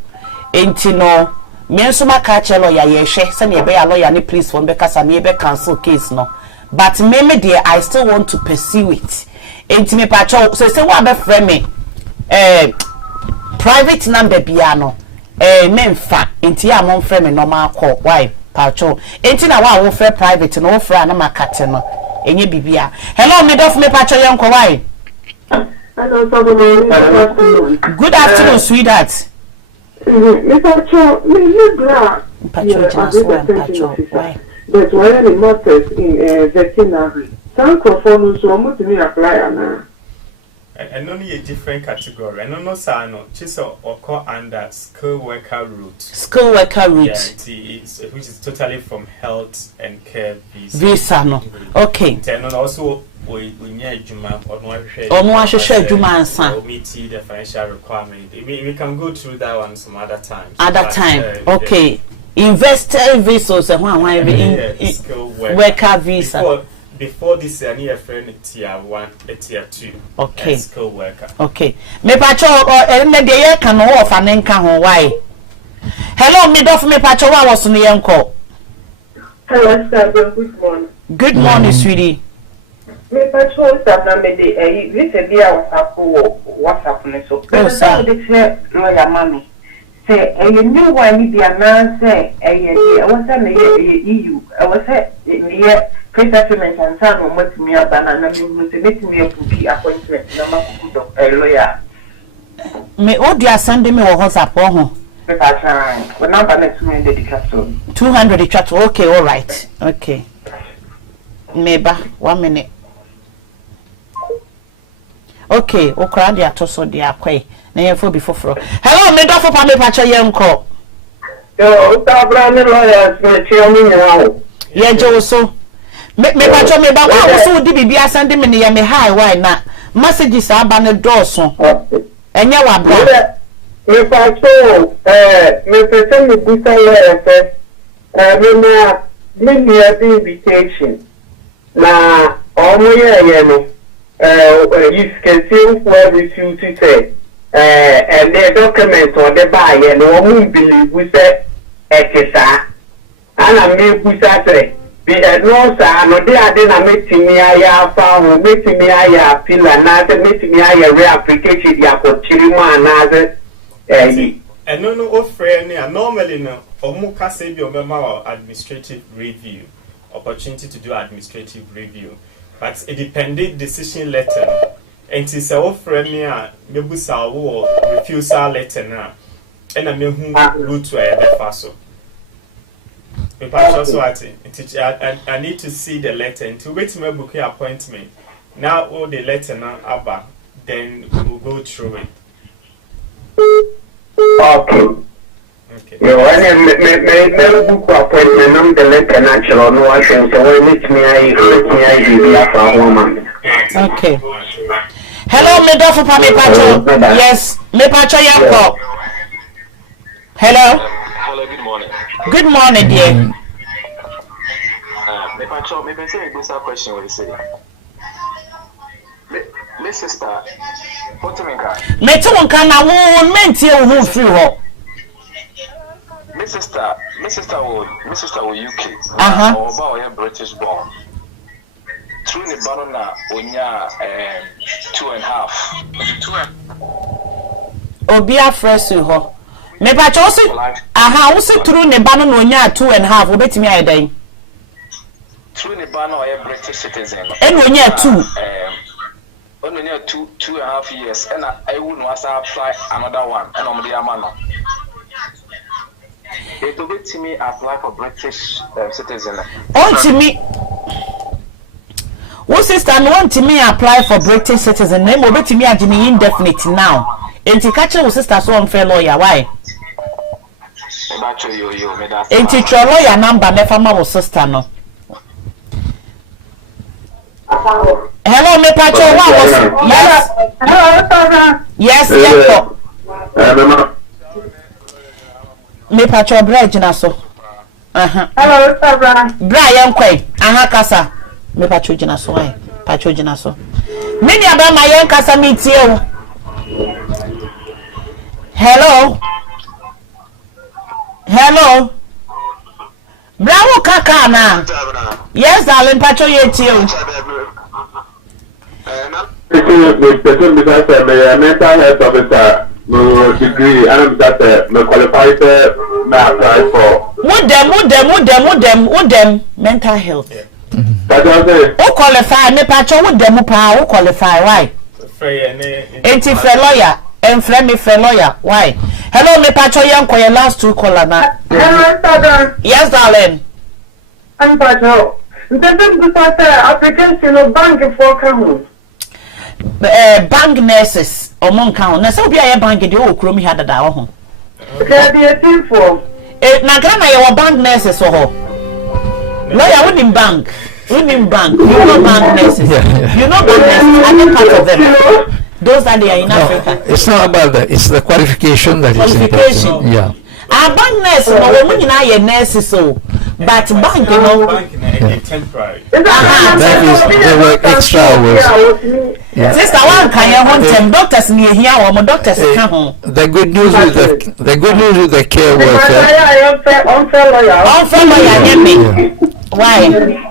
enti no me nso maka kyɛlo ya yɛhwɛ sɛ ne be ya lawyer ne police for be kasa ne be cancel case no but me there I still want to pursue it enti me pacho so wa be frɛ me private number bia no me mfa enti ya mo frɛ me normal call why pacho enti na wa wo frɛ private no wo frɛ na makate no enye bibia hello me dof me pacho yanko why good afternoon sweetheart me pacho me bra pacho just one pacho why but why the masters in veterinary some performance so mo to apply na and only a different category. And no sano, chisel or call under skill worker route. Skill worker route. Yeah, which is totally from health and care visa no. Okay. And also we need Juma or no share Juma answer. Meet the financial requirement. We can go through that one some other time. Okay. Investor visas and one worker visa. Before this, I need a friend tier 1, tier 2. Okay. Skill worker. Okay. Me pacho and the year can offer an income. Why? Hello, me doff me pacho was on the uncle. Hello, sir. Good morning. Good morning, sweetie. Me pacho sir, me de this a dear WhatsApp so. Oh, sir. This lawyer mommy. Say you knew why me be a man say I was an EU. I was a pre-settlement and son or what me a banana meet me a cookie appointment. No lawyer. Me oh dear sending me or WhatsApp oh. But now next me the capital. 200 the chat. Okay, all right. Okay. Maybe 1 minute. Okay, okra dia toso dia kwai. Na yefo bi foforo. Hello, me do for pa me pacho yenko. Yo, Zambrano lawyers me chiami nyawo. Ye jo so. Me pacho me ba wa so di bibia send me ne ye me hi why na messages aba ne dooso. Enye wa bra. Me pacho me pese me busa lawyers me na invitation. Na omo ye no you can see where refuse to say and the documents on the buy and no one believe we say ekesa and I make we say be no sir no they are then meeting me aya fa meeting me aya pillar na meeting me aya reapplication dia ko chirimo anaze and no offering normally no omuka say bi obema administrative review opportunity to do administrative review. But a dependent decision letter, and it's a offer me a mebusa or refusal letter now, and I mean who route to the faso. I need to see the letter and to wait my booking appointment. Now all the letter now abba, then we'll go through it. Okay. Yo, I book appointment. The letter natural. No, I can say, meet me. Okay. Hello, me do for pa me pacho. Yes, me pacho yanko. Hello. Hello, good morning. Good morning, dear. Me pacho, me pense me gusta question what you say. Me sister, what me ka? Me to won kan na wo menti e wo free ho. My sister will UK. Or about British born. Through the banana, onya 2.5. Obia fresh ho. Me pa cho si aha wo si through ne banana onya 2.5 obetimi ayedan. Through the banana British citizen. En onya 2. Only 2.5 years and I wouldn't want to apply another one and on the amano. They do it to me apply for British citizen. On to me. What sister want to me apply for British citizen? Name will be to me a Jimmy indefinite now. And to catch your sister so unfair lawyer. Why? And to your lawyer number never my sister no. Hello, me pacho. Yes. Hello, yes, yes. Me pacho bridge na so. Hello, Zambrano. Brian kwai. Kasa. Me pacho jina so ai. Pacho jina so. Me ni aba ma yen kasa mi tie o. Hello. Hello. Bravo kaka na. Yes, darling, pacho ye tie o. Mental health officer. No degree, and that me qualify for me apply for. Would them mental health. But I say, who qualify? Me pacho would them who qualify? Why? Ain't if a lawyer and friend me for lawyer? Why? Hello, me pacho young for your last 2 caller na. Hello, Zambrano. Yes, darling. I'm pacho. This is the application of bank for Kahoon. Bank nurses or monk count. Na so be a bank de o krom hi adada ho ho. Can be a team for. Na grandma your bank nurses ho. Lawyer wouldn't bank. Women bank, you know bank nurses. You know bank nurses, any part of them. Those that they are in Africa. It's not about that. It's the qualification that is important. Yeah. Bank nurse, no, women are nurses, so. But bank, you know. Bank is temporary. That is, they work extra hours. Yeah. Sister, one can you want them doctors near here or my doctors come home? The good news with the care worker. Why?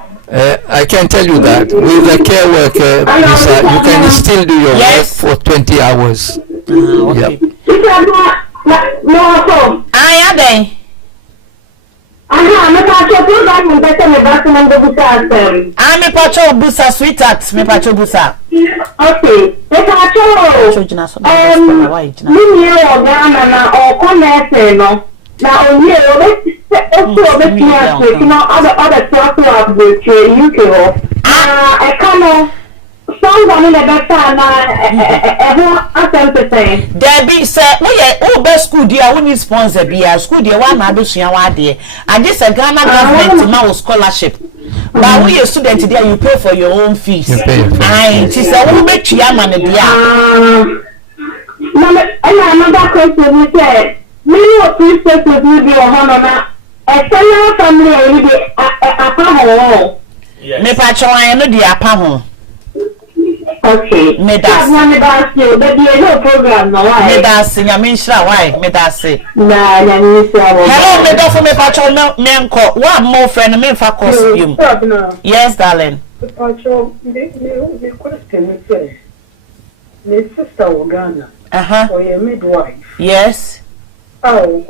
I can tell you that with the care worker visa, you can still do your work for 20 hours. Okay. Are they? I'm a pacho busa sweetheart, me pacho busa. Okay, me pacho. Me or Ghana or commerce no. Now only other software with UK. I come someone in the better Debbie said, "Oh, best school dear, we need sponsor be a school dear one. I do see one dear. I just a Ghana government now scholarship. But we a student there, you pay for your own fees. I she said, "We make chairman a dear." Another question we said, many of these places will be a honor. A senior family will be a pahon. Me patcho, I know the apahon. Okay. Me das. There be no program no why. Me das. Ya me shra why? Me das. Nah, ya me shra. Hello, me da for me patcho me enko. What more friend me fa costume? Yes, darling. Patcho, me question me say. My sister Ghana. Or your midwife. Yes. Oh,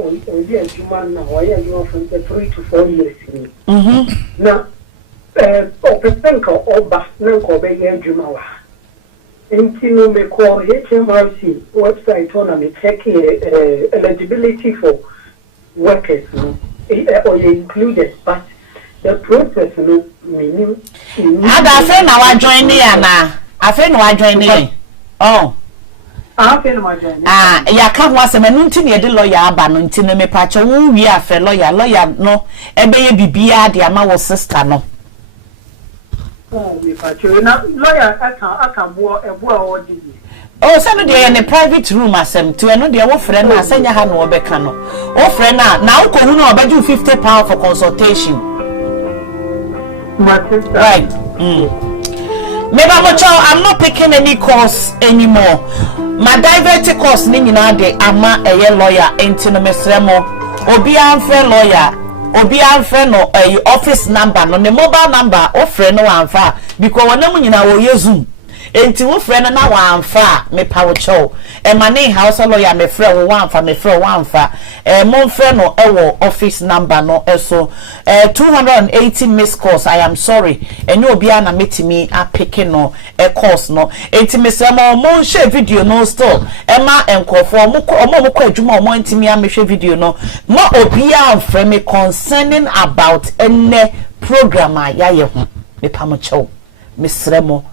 yes, you man now. Why are you from the 3 to 4 years? Now, think of back Nanko Bay Jumawa. And you may call HMRC website on me checking eligibility for workers, or they included, but the process, meaning. I friend now I join me, Anna. I friend now I join me. Oh. Ya ka ho asem enu nti ne de lawyer aba no nti ne me pacho wo wi afa lawyer no ebe ye bibia de ama wo sister no. Oh, me pacho na lawyer aka bo ebo a wo di. Oh, say no de ye ne private room asem to eno de wo frɛ na asanya ha no obeka no. Wo frɛ na wo ko hu na obeju £50 for consultation. My sister. Right. Maybe I'm not picking any course anymore. My diverted course ni nyina de ama eye lawyer enti no mesremo obi anfe lawyer obi anfe no office number no ne mobile number ofre no anfa because wonam nyina wo yezum enti wo frɛ no na wa anfa me pawo chow e mane house lawyer me frɛ wo anfa me frɛ wo anfa mon frɛ no ewo office number no eso 280 missed calls. I am sorry enyo obi ana metimi apeke no course no enti me se mo share video no still ema enkofo mo ko adwuma mo ntimi amehwe video no mo obi anfrɛ me concerning about enne program ya ye ho me pawo chow me sremo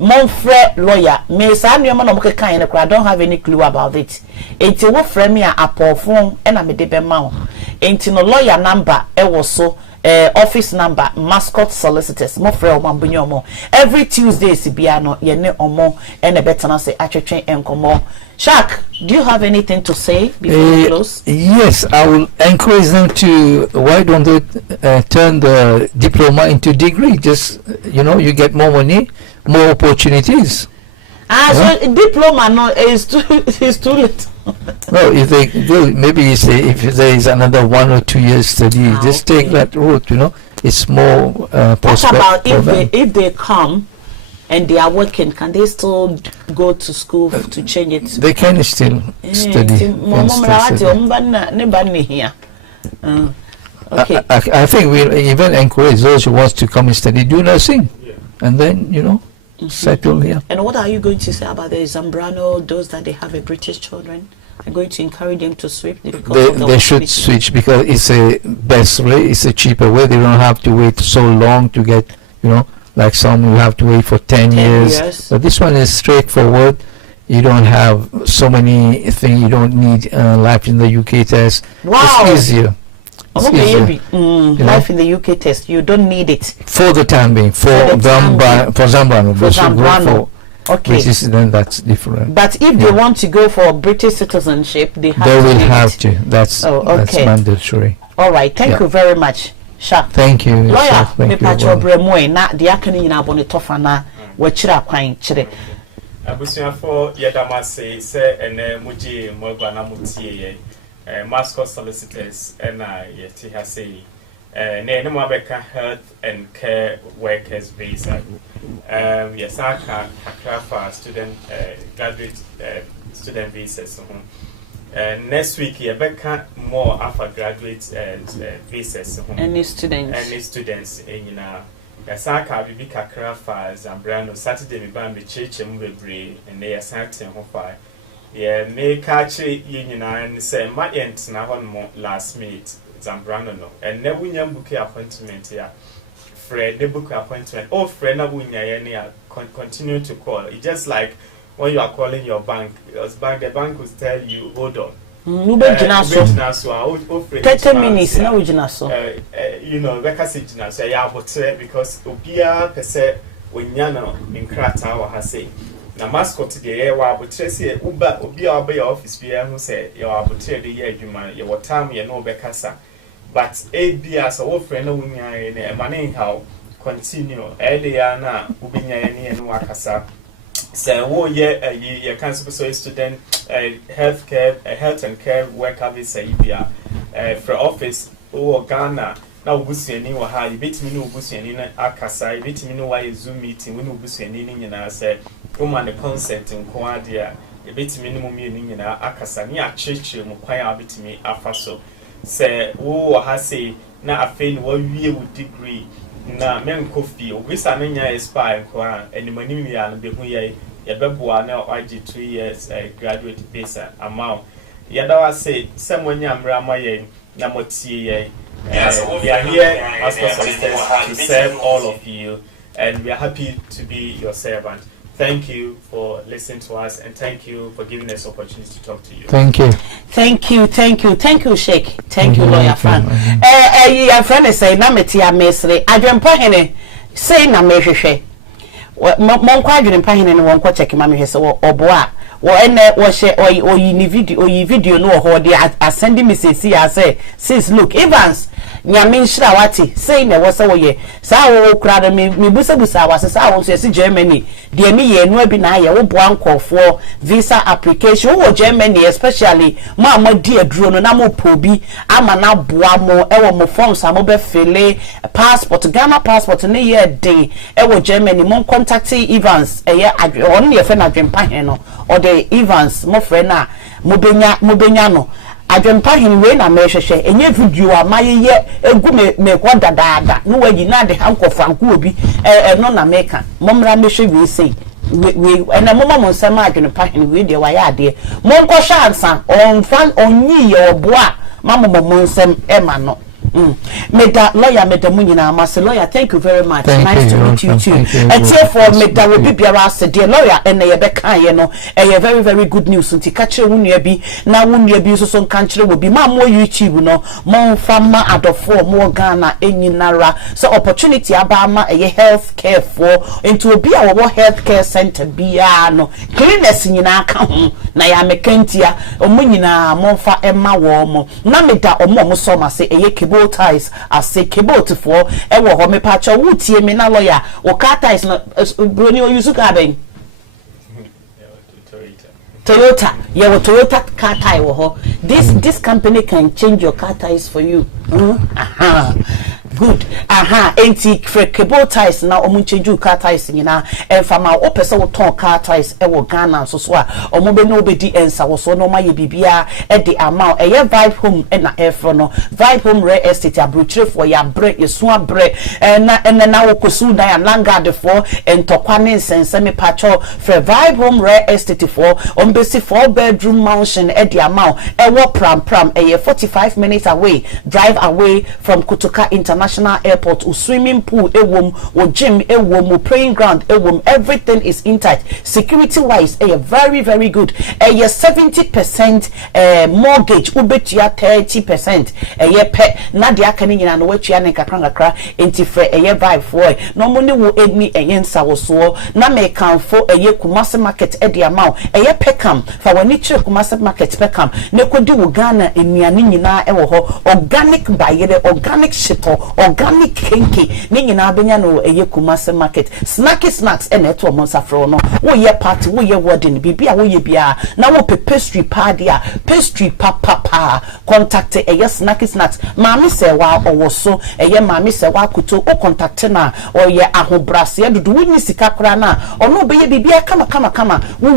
Monfre lawyer, me sa nneoma no mokeka yen I don't have any clue about it. Enti wo frɛ me a apofon e na me de be ma wo. Enti no lawyer number e wo so office number mascot solicitors mo frɛ o mabunyo mo. Every Tuesday sibia no ye ne omo e na betena se atwetwen enkomo. Shak, do you have anything to say before we close? Yes, I will encourage them to, why don't they turn the diploma into degree? Just, you get more money, more opportunities. So diploma no is too late. No, if they go, maybe say if there is another 1 or 2 years study, just take that route, it's more possible. What about if they come and they are working, can they still go to school to change it? They can still study. Okay. I think we'll even encourage those who want to come and study, do nursing, and then, settle here. And what are you going to say about the Zambrano, those that they have a British children? I'm going to encourage them to switch. They should switch because it's a best way, it's a cheaper way. They don't have to wait so long to get, like some you have to wait for 10 years. So this one is straightforward. You don't have so many things. You don't need life in the UK test. Wow. It's easier. Life in the UK test, you don't need it for the time being. For Zambrano, okay. British, then that's different. But if they want to go for British citizenship, they will have to. That's mandatory. All right. Thank you very much, Sha. Thank you. Lawyer, me pacho bremo na de akane nyina bone tofa na wa kira kwan kire. Abusuafo yedama say ene muji mogwa na mutie ye. Mascot solicitors and yeti ha say ne mo abeka health and care workers visa. Yes, I can for student graduate student visas. Next week, Rebecca more after graduate visas. Any students, you know. Yes, I can be kakra for Zambrano. Saturday, we ban be church and we and they are certain how far. Yeah, may catch you and say my aunt now on last minute Zambrano no, and never young book appointment here. Fred, the book appointment. Oh, Fred, continue to call. It's just like when you are calling your bank, the bank will tell you, hold on. 30 minutes, no, you know, because Obia per se, when Yana in Krata has say, now mascot today, but Tracy, Ubia by your office, who say, you are but the year you man, your time, you know, Becassa. But ABS, our friend, money how continue earlier now, Ubinya and Wakasa. So, oh, yeah, you can't suppose student health and care worker visa for office or Ghana. Now, Busiani or how you beat me no Busiani Akasa, you beat me no why Zoom meeting when Busiani and I said, come on the consent in Quadia, you beat minimum meaning in Akasa, near church, you quite beat me afaso. Say, oh, I say, now I fail what we would degree. Na men coffee, Obisa Nanya is spy and the money and the Buya, Yababua now IG 2 years graduate visa amount. Yadawa say, someone yam Ramaye, Namoti, we are here as to serve all of you, and we are happy to be your servant. Thank you for listening to us, and thank you for giving us opportunity to talk to you. Thank you. Thank you, Sheikh. Thank you, lawyer fan. Your friend is saying, "Nameti amesre." Adwempa hene say na mehwehwe. Mon kwa adwempa hene no wonko check ma mehwe se oboa. Wo ene wo she oyi video no ho de asend message ya say, "Sis, look, Evans, nyame nshira wati say na wo se wo ye sa wo kura da me busa wa se sa wo so Germany de me ye no abi na ye wo boa nkofo visa application wo Germany especially ma di aduro no na mo pobi ama na boa mo e wo mo forms am be fele passport Ghana passport ne ye den e wo Germany mo contact Evans e ye on ye fe na dwempa hen no or the Evans mo frɛ na mo benya no adwempa hin we na mehwehwe enye video amaye egu me kwa dadaada no wagi na de hankofa nko obi no na meka momra mehwe we sei we ena moma mo nsam adwempa hin we de waye ade mo nko hwa ansa onyi ye oboa mamo mo nsam ema no Meda lawyer meda munyina amase lawyer, thank you very much. Nice to meet you too. And therefore meda will be biara said dear lawyer and ye beka ye no very very good news nti ka kire wunu bi na wunu bi so so kan kire wo bi ma mo YouTube no mo fama adofo mo Ghana enyinara so opportunity aba ma health care for into obi a wo health care center bia no cleaners nyina aka ho na ya mekantia omunyina mo fa ema wo mo na meda omo so ma se cable ties as say cable to for e wo ho me pacho wutie me na lawyer o car ties no broni o use car ben Toyota Toyota car tie wo ho this company can change your car ties for you good enti cable ties na omu change car ties nyina enfama o pese wo ton car ties e wo Ghana so so a omu be no obedi ensa wo so no ma ye bibia e de amount e ye vibe home e na efro no vibe home real estate abrochire for ya bre yeso abre na wo kosu na ya langard for entokwa ne nsense me pacho for vibe home real estate for ombesi 4-bedroom mansion e de amount e wo pram e ye 45 minutes away drive away from Kutuka International international airport, o swimming pool ewom, o gym ewom, o praying ground ewom. Everything is intact. Security wise, very very good. 70% mortgage, ubetia 30%. Pe na de aka ni nyina no watua ne kakra enti frɛ vibe for no money wo eni enyensa wo so na me kanfo Kumasi market edi amount pekam fa wani chire Kumasi market pekam ne kodi wo Ghana enuane nyina ewo ho organic bayere, organic shito, organic kenke ne nyina benya no Kumasi market. Snacky snacks eto mo safro no wo ye party wo ye wedding bibia wo ye bia na wo pastry party a pastry papa contact snacky snacks mami se wa owo so mami se wa kuto o contact na o ye ahobrase dudu woni sika kra na ono be ye bibia kama wo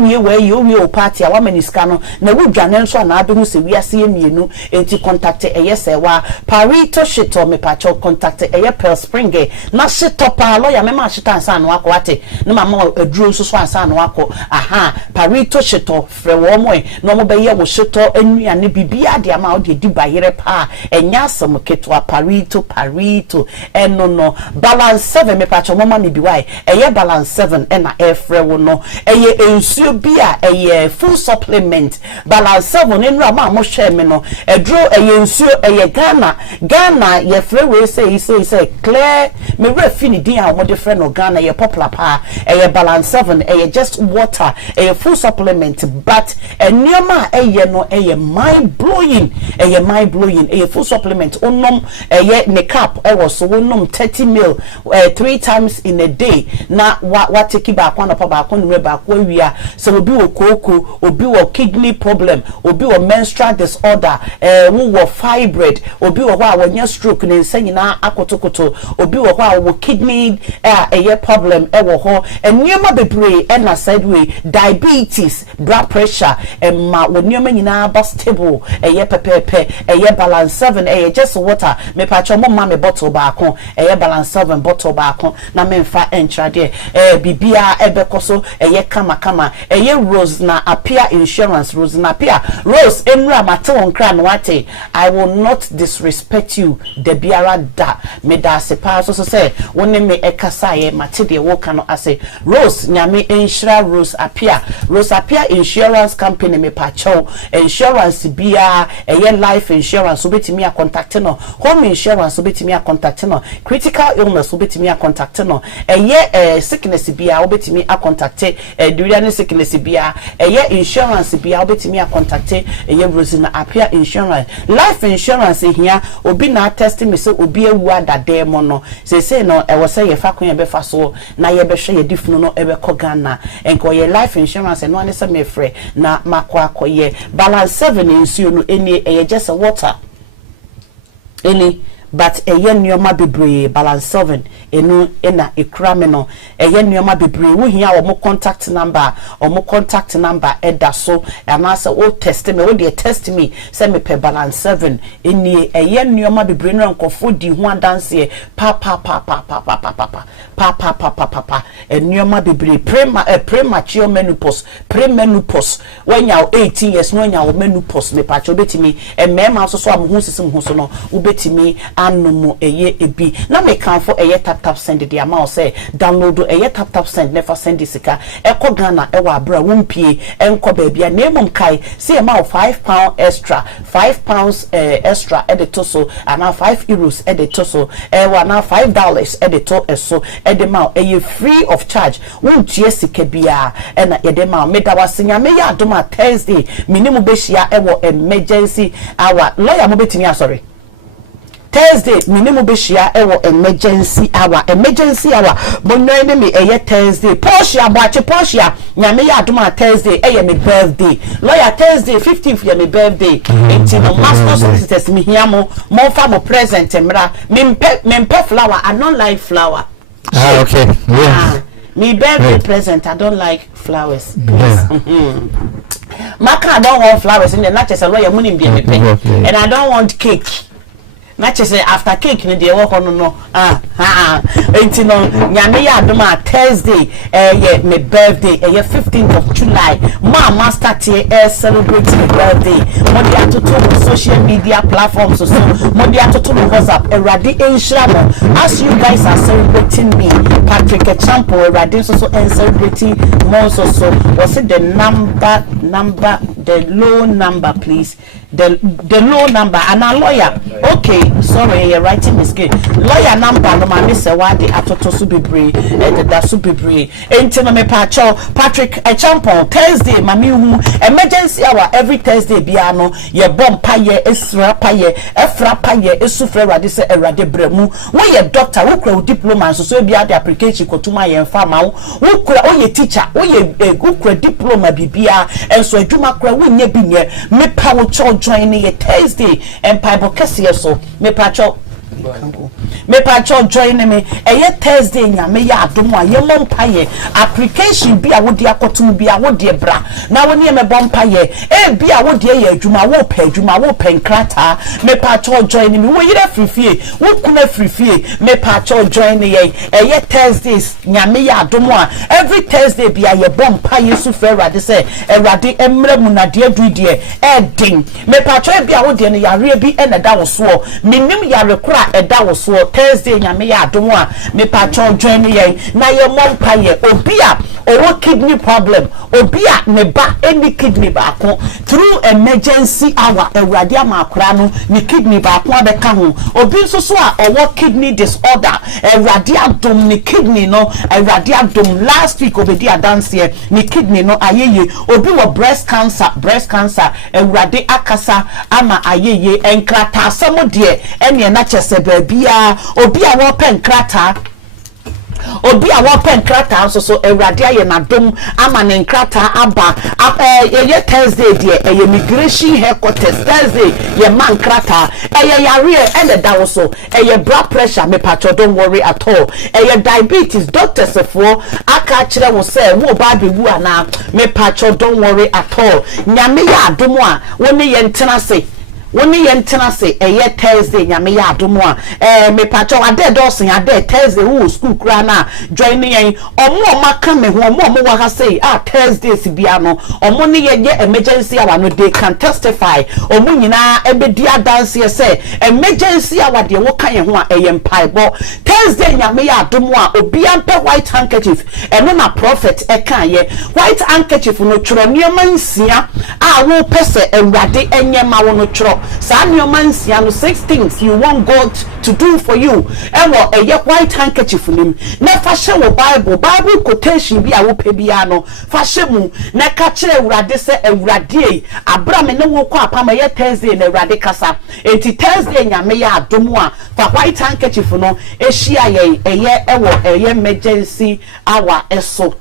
wie o party a wa maniska no na wo dwane nso na abe hu se wiase emienu enti contact se wa parito shito me pacho contact pearl spring na shito pa lawyer me ma shito ansa no akọ ate na mama aduro nso so ansa no akọ parito shito frɛ wo mo no mo be ye wo shito anuane bibia de ama o de di bayere pa enya asem ketwa parito no balance 7 me pacho mama me biwai balance 7 na frɛ wo no ensuo bia full supplement balance 7 enura ma mo hwɛ me no edro ensuo Ghana ye frɛ we say clear me refini din a mo de frɛ no Ghana ye popular pa balance 7 just water full supplement but enema no mind blowing full supplement onom ne cap was so onom 30 ml 3 times in a day na what take ba kwa no pa ba kwa no ba kwa wia so obi wo koko obi wo kidney problem obi wo menstrual disorder wo fibroid obi wo a wonya stroke ne nsanyina akotokoto obi wo a wo kidney problem wo ho enema bebre na sideway diabetes blood pressure ma wo nneema nyina ba stable pepepe balance 7 just water me pacho mo ma me bottle ba ko balance 7 bottle ba ko na me mfa entra de bibia ebekoso kama Rose na appear insurance Rose na appear Rose enra mate won kra no wate I will not disrespect you de biara da me da se pa so say woni me ekasa ye mate de wo ka no ase Rose nyame enhira Rose appear insurance company me pacho insurance bia life insurance obetimi a contact no home insurance obetimi a contact no critical illness obetimi a contact no sickness bia obetimi a contact durian sickness bia insurance bia obetimi a contact Rose na appear insurance life insurance here obi na test me say obi ewu adade mo no say no we say ye fa kon ye be fa so na ye be hwe ye difunu no ebe ko Ghana enko ye life insurance no ane say me frɛ na makwa akoye balance 7 nsuo no eni just a water eni but nneoma bebre balance 7 enu na ekrame no nneoma bebre wo hia wo contact number eda so ana say o test me wo dey test me say me per balance 7 eni nneoma bebre no nkofo di ho adanse pa nneoma bebre premature menopause premenopause when you 18 years no nya menopause me pa cho betimi mema so am ho sisim ho so no wo betimi anumu ebi na me kan for tap send the amount say download tap send never send sika eko Ghana ewa abra wumpie enko baabia na emum kai say amount £5 extra £5 extra edito so ana €5 edito so ewa na $5 edito eso edema free of charge wuntie sika bia na edema meda wasenya me ya adoma Thursday minimum be shia ewo emergency hour lawyer mo betimi sorry Thursday minimum be share emergency hour bonno ne me Thursday Portia nyame ya adoma Thursday me birthday lawyer Thursday 15th ya me birthday enti no master solicitors me hia mo fa mo present emra mempe flower I don't like flower okay yeah me birthday present I don't like flowers Maka I don't want flowers in the not just a lawyer money be me and I don't want cake na chese after cake ni de wo hono no enti no nyame ya adoma Thursday ye my birthday 15th of July ma start here celebrate my birthday mo de atoto social media platforms so mo de atoto WhatsApp erade enhira mo as you guys are celebrating me Patrick Echampo erade so celebrating mo so was it the low number please the low number and a lawyer okay sorry you're writing mistake lawyer number no ma say wa de atoto so bebre da so bebre enti no me Patrick Echampo Thursday mami hu emergency hour every Thursday bia no ye bom paye esra paye efra paye esufre erade se erade bremu wo ye doctor wo kura diploma so bia de application kotuma ye mfa ma wo kura wo ye teacher wo ye wo kura diploma bibia enso adwuma kura wo nya bi nye me pa wo join ye Thursday and Bible kese so me pa join me Thursday nyame ya adom a ye mompaye application bi a wo de akotum bi a wo de bra na wo ne me bompaye bi a wo de ye adwuma wo pa nkrata me pa join me wo yire frifie wo kuna frifie me pa join ye Thursdays nyame ya adom a every Thursday bi a ye bompaye su fe erade se erade emre mu na de adudie edin me pa bi a wo de ne yare bi na da wo so minim yare kura eda wo so Thursday nyame ya adom a me pa join ye na ye mompaye obi a owo kidney problem obi a ne ba any kidney ba ko through emergency hour ewrade amakura no ni kidney ba ko abeka ho obi nso so a owo kidney disorder ewrade adom ni kidney no ewrade adom last week obedi adanse ni kidney no ayeye obi wo breast cancer ewrade akasa ama ayeye enkrata asamo de ene na chese bia obi a wo penkrata obi a wo penkrata so ewrade aye na dom ama ne nkrata aba ye Thursday de immigration headquarters Thursday ye man krata yare and da wo so blood pressure me patcho don't worry at all diabetes doctors for aka kire wo say wo ba bebu ana me patcho don't worry at all nyame ya adom a wo ne ye ntena se woni ye ntena se Thursday nyame ya adom a me patcho ade dosin ade Thursday wo school kura na join me omo maka me ho omo wa ha say Thursday si bia no omo ne ye emergency hour no they can testify omo nyina ebedi adanse say emergency hour de wo kan ye ho a mpaibo Thursday nyame ya adom a obi ampe white handkerchief eno na prophet kan ye white handkerchief no tworo niema nsia a wo pese ewrade enyema wo no tworo Samuelmansia no 6 things you want God to do for you. Ewo white handkerchief nim. Na fashe wo Bible quotation bi a wo pe bia no. Fashe mu na ka kire Ewurade se Ewurade Abraham ne wo kwa apama ye Thursday na Ewurade kasa. Enti Thursday nyame ya adomu a fa white handkerchief no ehia ye ewo emergency hour eso.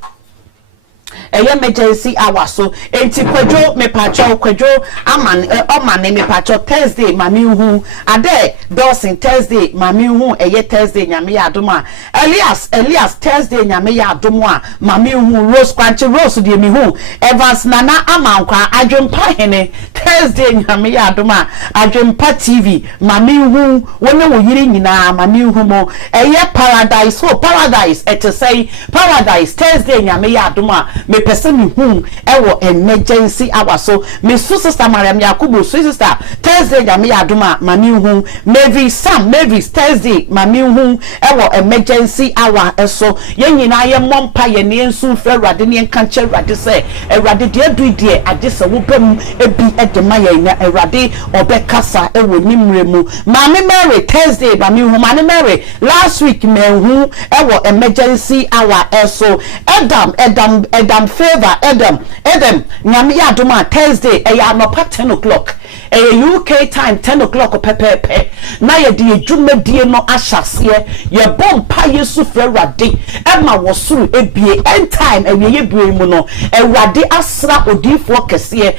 Emergency hour so enti kwadwo me pacho kwadwo amane me pacho Thursday mami hu ade Dawson Thursday mami hu Thursday nyame ya adoma Elias Thursday nyame ya adoma mami hu Rose Kwanche Rose de mi hu Evans Nana amankwa adwempa hene Thursday nyame ya adoma adwempa TV mami hu wone wo yiri nyina mami hu mo paradise et say paradise Thursday nyame ya adoma me person whom ewo emergency hour so me sister Mariam Yakubu sister Thursday nyame ya adoma mami hu Mavis Thursday mami hu ewo emergency hour eso ye nyina ye mompa ye ne ensu fe Ewurade ne kanche Ewurade se Ewurade de adudie ade se wo bam ebi edema ye na Ewurade obekasa ewo nimremu mami Mary Thursday mami hu mami Mary last week me hu ewo emergency hour eso Adam favor Adam nyame ya adoma Thursday ya no 10 o'clock UK time 10 o'clock pepepe na ye de dwumadie no ahyase ye bompa Yesu fra Ewurade ema wosuru ebie end time ye bue mu no Ewurade asra odifo kese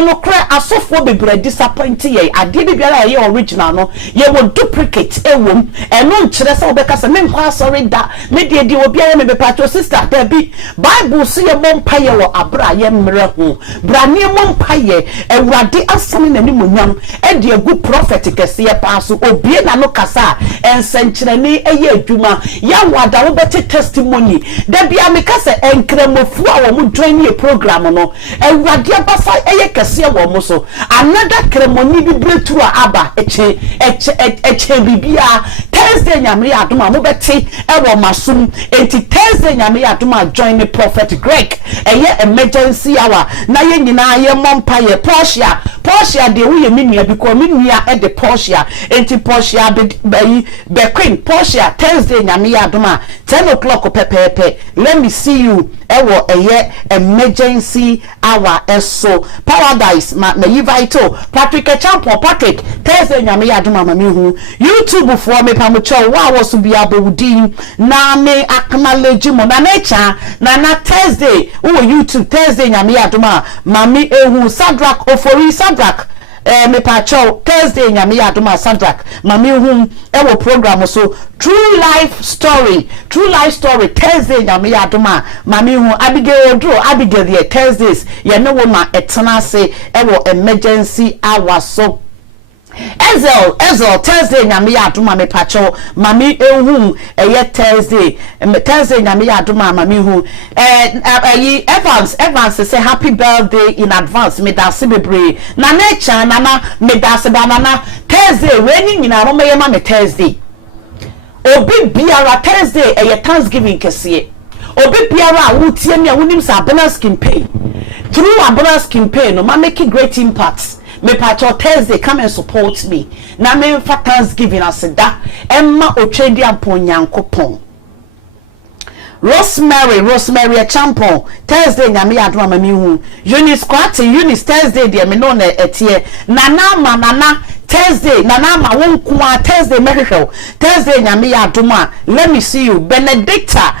no kra asofo bebre disappoint ye ade biara ye original no ye wo duplicate ewom eno nkire se obekasa me nkwa asori da me de obi aye me bepacho sister Debbie Bible see ye bompa ye wo abra ye mre ho bra ne bompa ye Ewurade asame nani munyam e de agu prophet kese pa so obie na no kasa ensenkyerene eye adwuma ya wada wo bete testimony da bia me kasa enkramofu a wo mu join ye program no ewade abasa eye kese wo mu so another kremoni bi bretu a aba eche bibia Thursday nyame adoma mo bete e wo masum enti Thursday nyame adoma join the prophet Greg eye emergency hour na ye nyina ye mompa ye Portia de wo ye menua because menua e de Portia enti Portia be queen Portia Thursday nyame adoma 10 o'clock pepepe let me see you ewo eye emergency hour eso paradise ma yi vital Patrick Champion Patrick Thursday nyame adoma ma me hu YouTube for me pamucho wa wo so bia bowudin na me acknowledge mo na nature na Thursday wo YouTube Thursday nyame adoma ma me ehu Sadrak Ofori Sadrak me pacho Thursday nyame adoma Sadrak ma me hu ewo program so true life story Thursday nyame adoma ma me hu Abigail the Thursdays ye no wo ma etena se ewo emergency hour so Ezel Thursday nyame adoma me pacho mami ehum eye Thursday nyame adoma mami hu Evans say happy birthday in advance me da se bebre na nature na me da se banana Thursday we nyina mo me ma me Thursday obi biara Thursday eye Thanksgiving kese obi biara wutie me wonim sa bonus campaign through a bonus campaign no ma make great impact me pacho Thursday come and support me na me for Thanksgiving aseda emma otwedi ampon yankopon Rosemary a champion Thursday nyame adoma ma me hu Eunice Thursday de me no na etie nana Thursday nana ma wonku Thursday mehwehwe Thursday nyame adoma let me see you Benedicta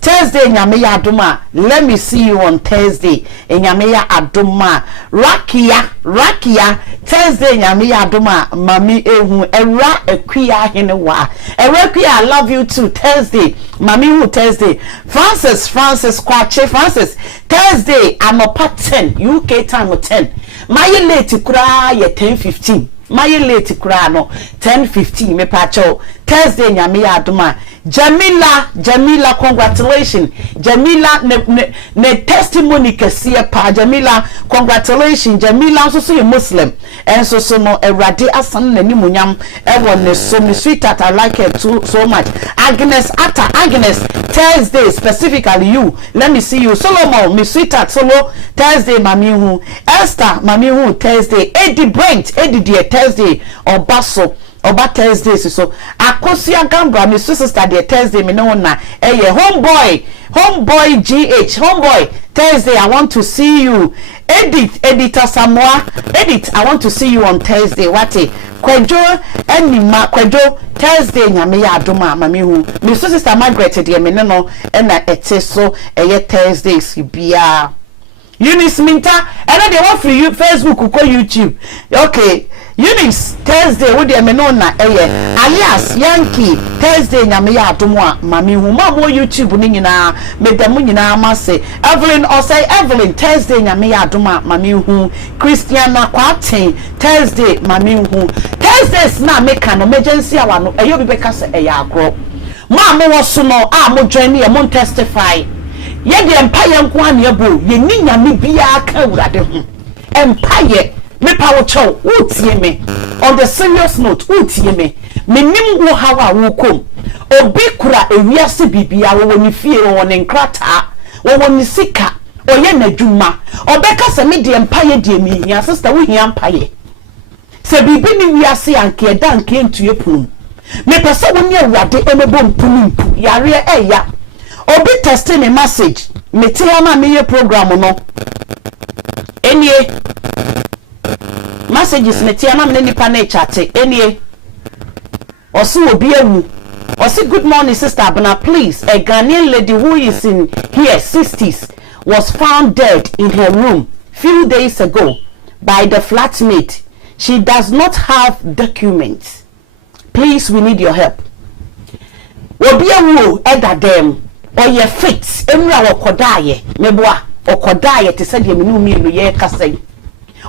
Thursday nyame adoma let me see you on Thursday nyame adoma Rakia Thursday nyame adoma mami ehu era ekwia henewa erekwi I love you too Thursday mami hu Thursday Francis Kwache Francis Thursday anopa 10 UK time 10 my late kura ye 10:15 my late kura no 10:15 me pacho Thursday nyame adoma Jamila congratulations Jamila ne testimony kese pa Jamila congratulations Jamila so you Muslim and so no erade asan na nimunyam e won so me sweetheart I like her too so much Agnes Thursday specifically you let me see you Solomon me sweetheart solo Thursday mami hu Esther mami hu Thursday Eddie Brent Eddie Thursday Obaso Oba Thursdays so Akosia Gambra me sister the Thursday me no na homeboy GH homeboy Thursday I want to see you Editor Samoa I want to see you on Thursday wate Kwejo enima Kwejo Thursday nyame ya adoma mami hu me sister Margaret the me no na ete so Thursdays bia Eunice Minta and they want for you Facebook ko YouTube okay Eunice Thursday wo de me no na alias Yankee Thursday nyame ya adomo mami hu mamo YouTube ni nyina medamu nyina amase Evelyn Thursday nyame ya adomo mami hu Christiana Kwaten Thursday mami hu Thursdays na make an emergency hour no bi beka se agro mamo wo so no mo join me mo testify ye de empire nko ane abo ye ni nyame bia ka urade ho empire me power chow utie me on the serious note utie me menim wo hawa wo kom obi kura ewiase bibia wo ni fie wo ne nkrata wo ni sika oye na dwuma obeka se me de empire de mi hia sister wo hia empire se bibi ni wiase anke eda anke ntue pum me pese wo ni awade emebo mpunu yare eya obi testing me message me te ama me ye program no enie messages me te ama me nipa na chat enie osu obi ewu osi good morning sister Abna please a Ghanaian lady who is in here 60s was found dead in her room few days ago by the flatmate. She does not have documents. Please, we need your help. Obi ewu eda dem oye fit enra okodaye meboa okodaye te se de menu mi ye kasai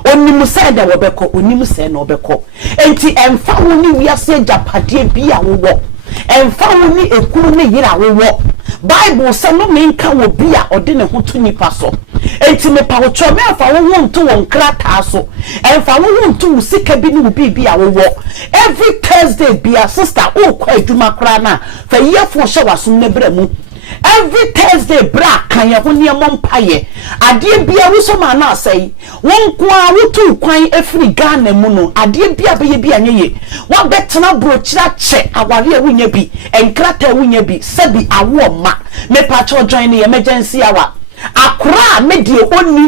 onimu say da wo beko onimu say na obeko enti emfa wo ni wiase japade bia wo emfa wo ni ekuru ne yira wo Bible say no menka wo bia ode ne ho to nipa so enti me pa wo chome emfa wo nto wo nkrata so emfa wo nto wo sika bi ni wo bia wo every Thursday bia sister o kwa adwuma kra na fa yefo hye wasum ne bra mu every Thursday bra kan ye ho ne mompaye ade bia wo so ma na asai won kwa wo tu kwan afiri Ghana mu no ade bia be ye bia nyeye wo betena brochira che aware a wunya bi enkrata wunya bi sabi awo ma me pa cho join the emergency hour akura medie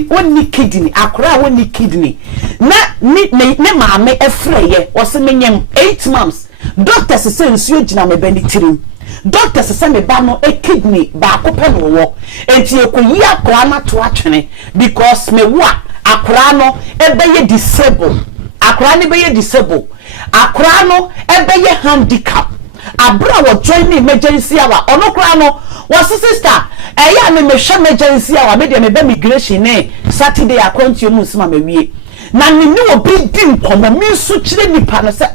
oni kidney akura oni kidney na ne maame efreye wo se menyem 8 months doctor say nsuo gina me bani tirim doctor say me ba no kidney ba akopɛ no wo enti ekoyi akwa na to atwene because me wo akura no ebeye disable akura ne beye disable akura no ebeye handicap abra wo join the emergency hour ono kura no was sister eya me hwe emergency hour me de me be migration ne Saturday akwantu mu sima me wie na ni obi di nkomo mi su kire nipa no se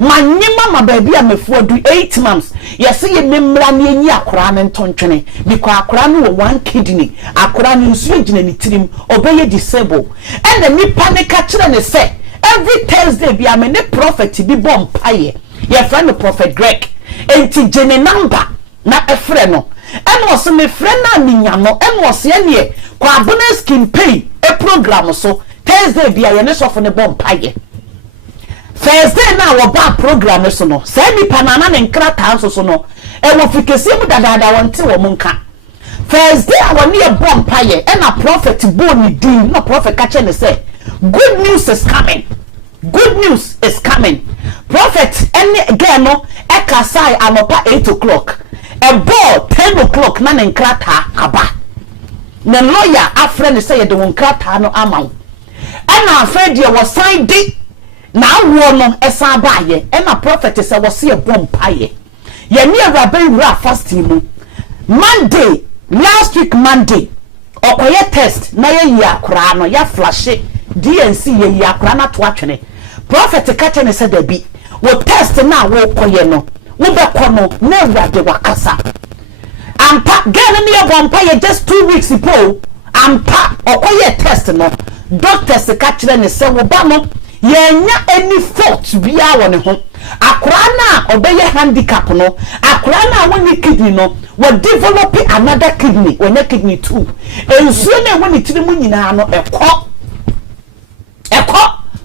manyema ma ba bia mefu do 8 months yes ye memra ne enyi akora ne ntontwene because akora no 1 kidney akora no nsu gina ni tirim obeye disable and the nipa ne ka kire ne se every Thursday bia me ne prophet bi bom paye ye friend prophet Greg enti gene number na efre no eno so me friend na minya no eno so ye ne kwa abona skin pain e program so Thursday bia ye ne so ne bom paye Thursday na wo ba program so no say mi panana ne nkrata so no e wo fikesi mu dadada wonte wo munka Thursday awoni e bom paye e na prophet boni din no prophet ka che ne say good news is coming. Good news is coming. Prophet any again no e ka sai anopa 8 o'clock e ball 10 o'clock na ne nkrata aba na lawyer afre ne say ye de nkrata no amaw e na afre de wo sign di na wo no esa baaye e na prophet say wo se e bom paye ye ni awrabe wura fasting mu Monday last week Monday okoye test na ye yi akora no ya flash DNC ye yi akora na to atwene prophet ka ne say da bi wo test na wo koye no wo be kono na awrabe wakasa ampa gana me e bom paye just 2 weeks ago ampa okoye test no doctors ka kire ne say wo ba no yenya any fault bia won ho akora na obeye handicap no akora na woni kidney no we develop another kidney wona kidney 2 ensuo na woni tirimu nyina no ekọ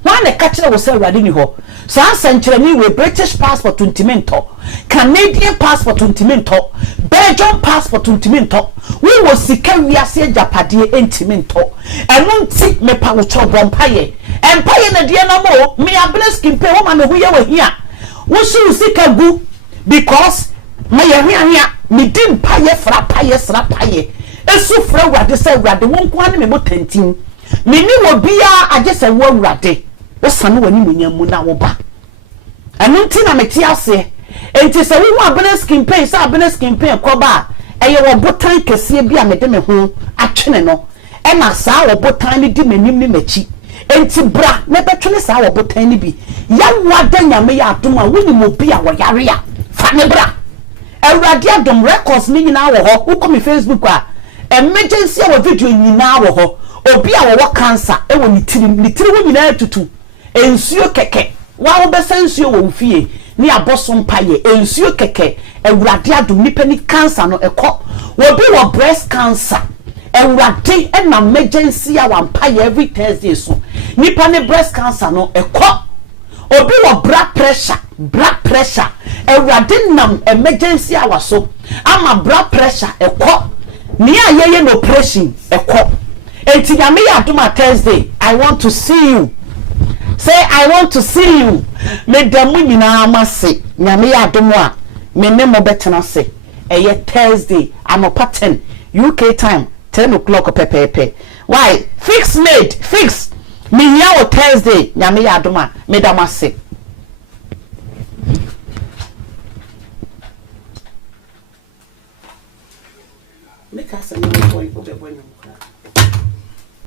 wan ne ka kire wo say rade ni ho san sankyere ni we British passport untimento Canadian passport untimento Belgian passport untimento we wo sika wiase japade entimento eno nti me pa wo chobom paye empire na dia na mo me ableski pe wo ma me hu ye wa hia wo su sika gu because me ye hia me dim paye fra paye sra paye esu fra wade se wade won ko ane me botantin me ni wo bia agese wo wade wo sane wani munyamu na wo ba anu nti na meti ase enti se wo ableski pe se ableski pe ko ba eye wo botan kese bia me de me ho atwene no e na sa wo botan ni di manim ni machi enti bra na betwene sa wo botan ni bi ya wada nyame ya adom a woni mo bi a wo yare ya fa ne bra awrade adom records ni nyina wo ho wo come Facebook a emergency a wo video nyina wo ho obi a wo cancer e wo ni tiri wo nyina tutu ensuo keke wa wo be sensuo wo fie ni aboso mpaye ensuo keke awrade adom nipa ni cancer no ekọ wo bi wo breast cancer awrade e na emergency a wampaye every Thursday so nipa ne breast cancer no ekọ obi wo blood pressure awrade nam emergency a so ama blood pressure ekọ ni ayeye no operation ekọ enti ya me ya duma Thursday I want to see you. Say I want to see you. Me damu nyina amase nyame ya domo a me ne mo betena se eye Thursday anopa 10 UK time 10 o'clock pepepe. Why? Fix me here on Thursday nyame ya doma me damase. Make us a new point for the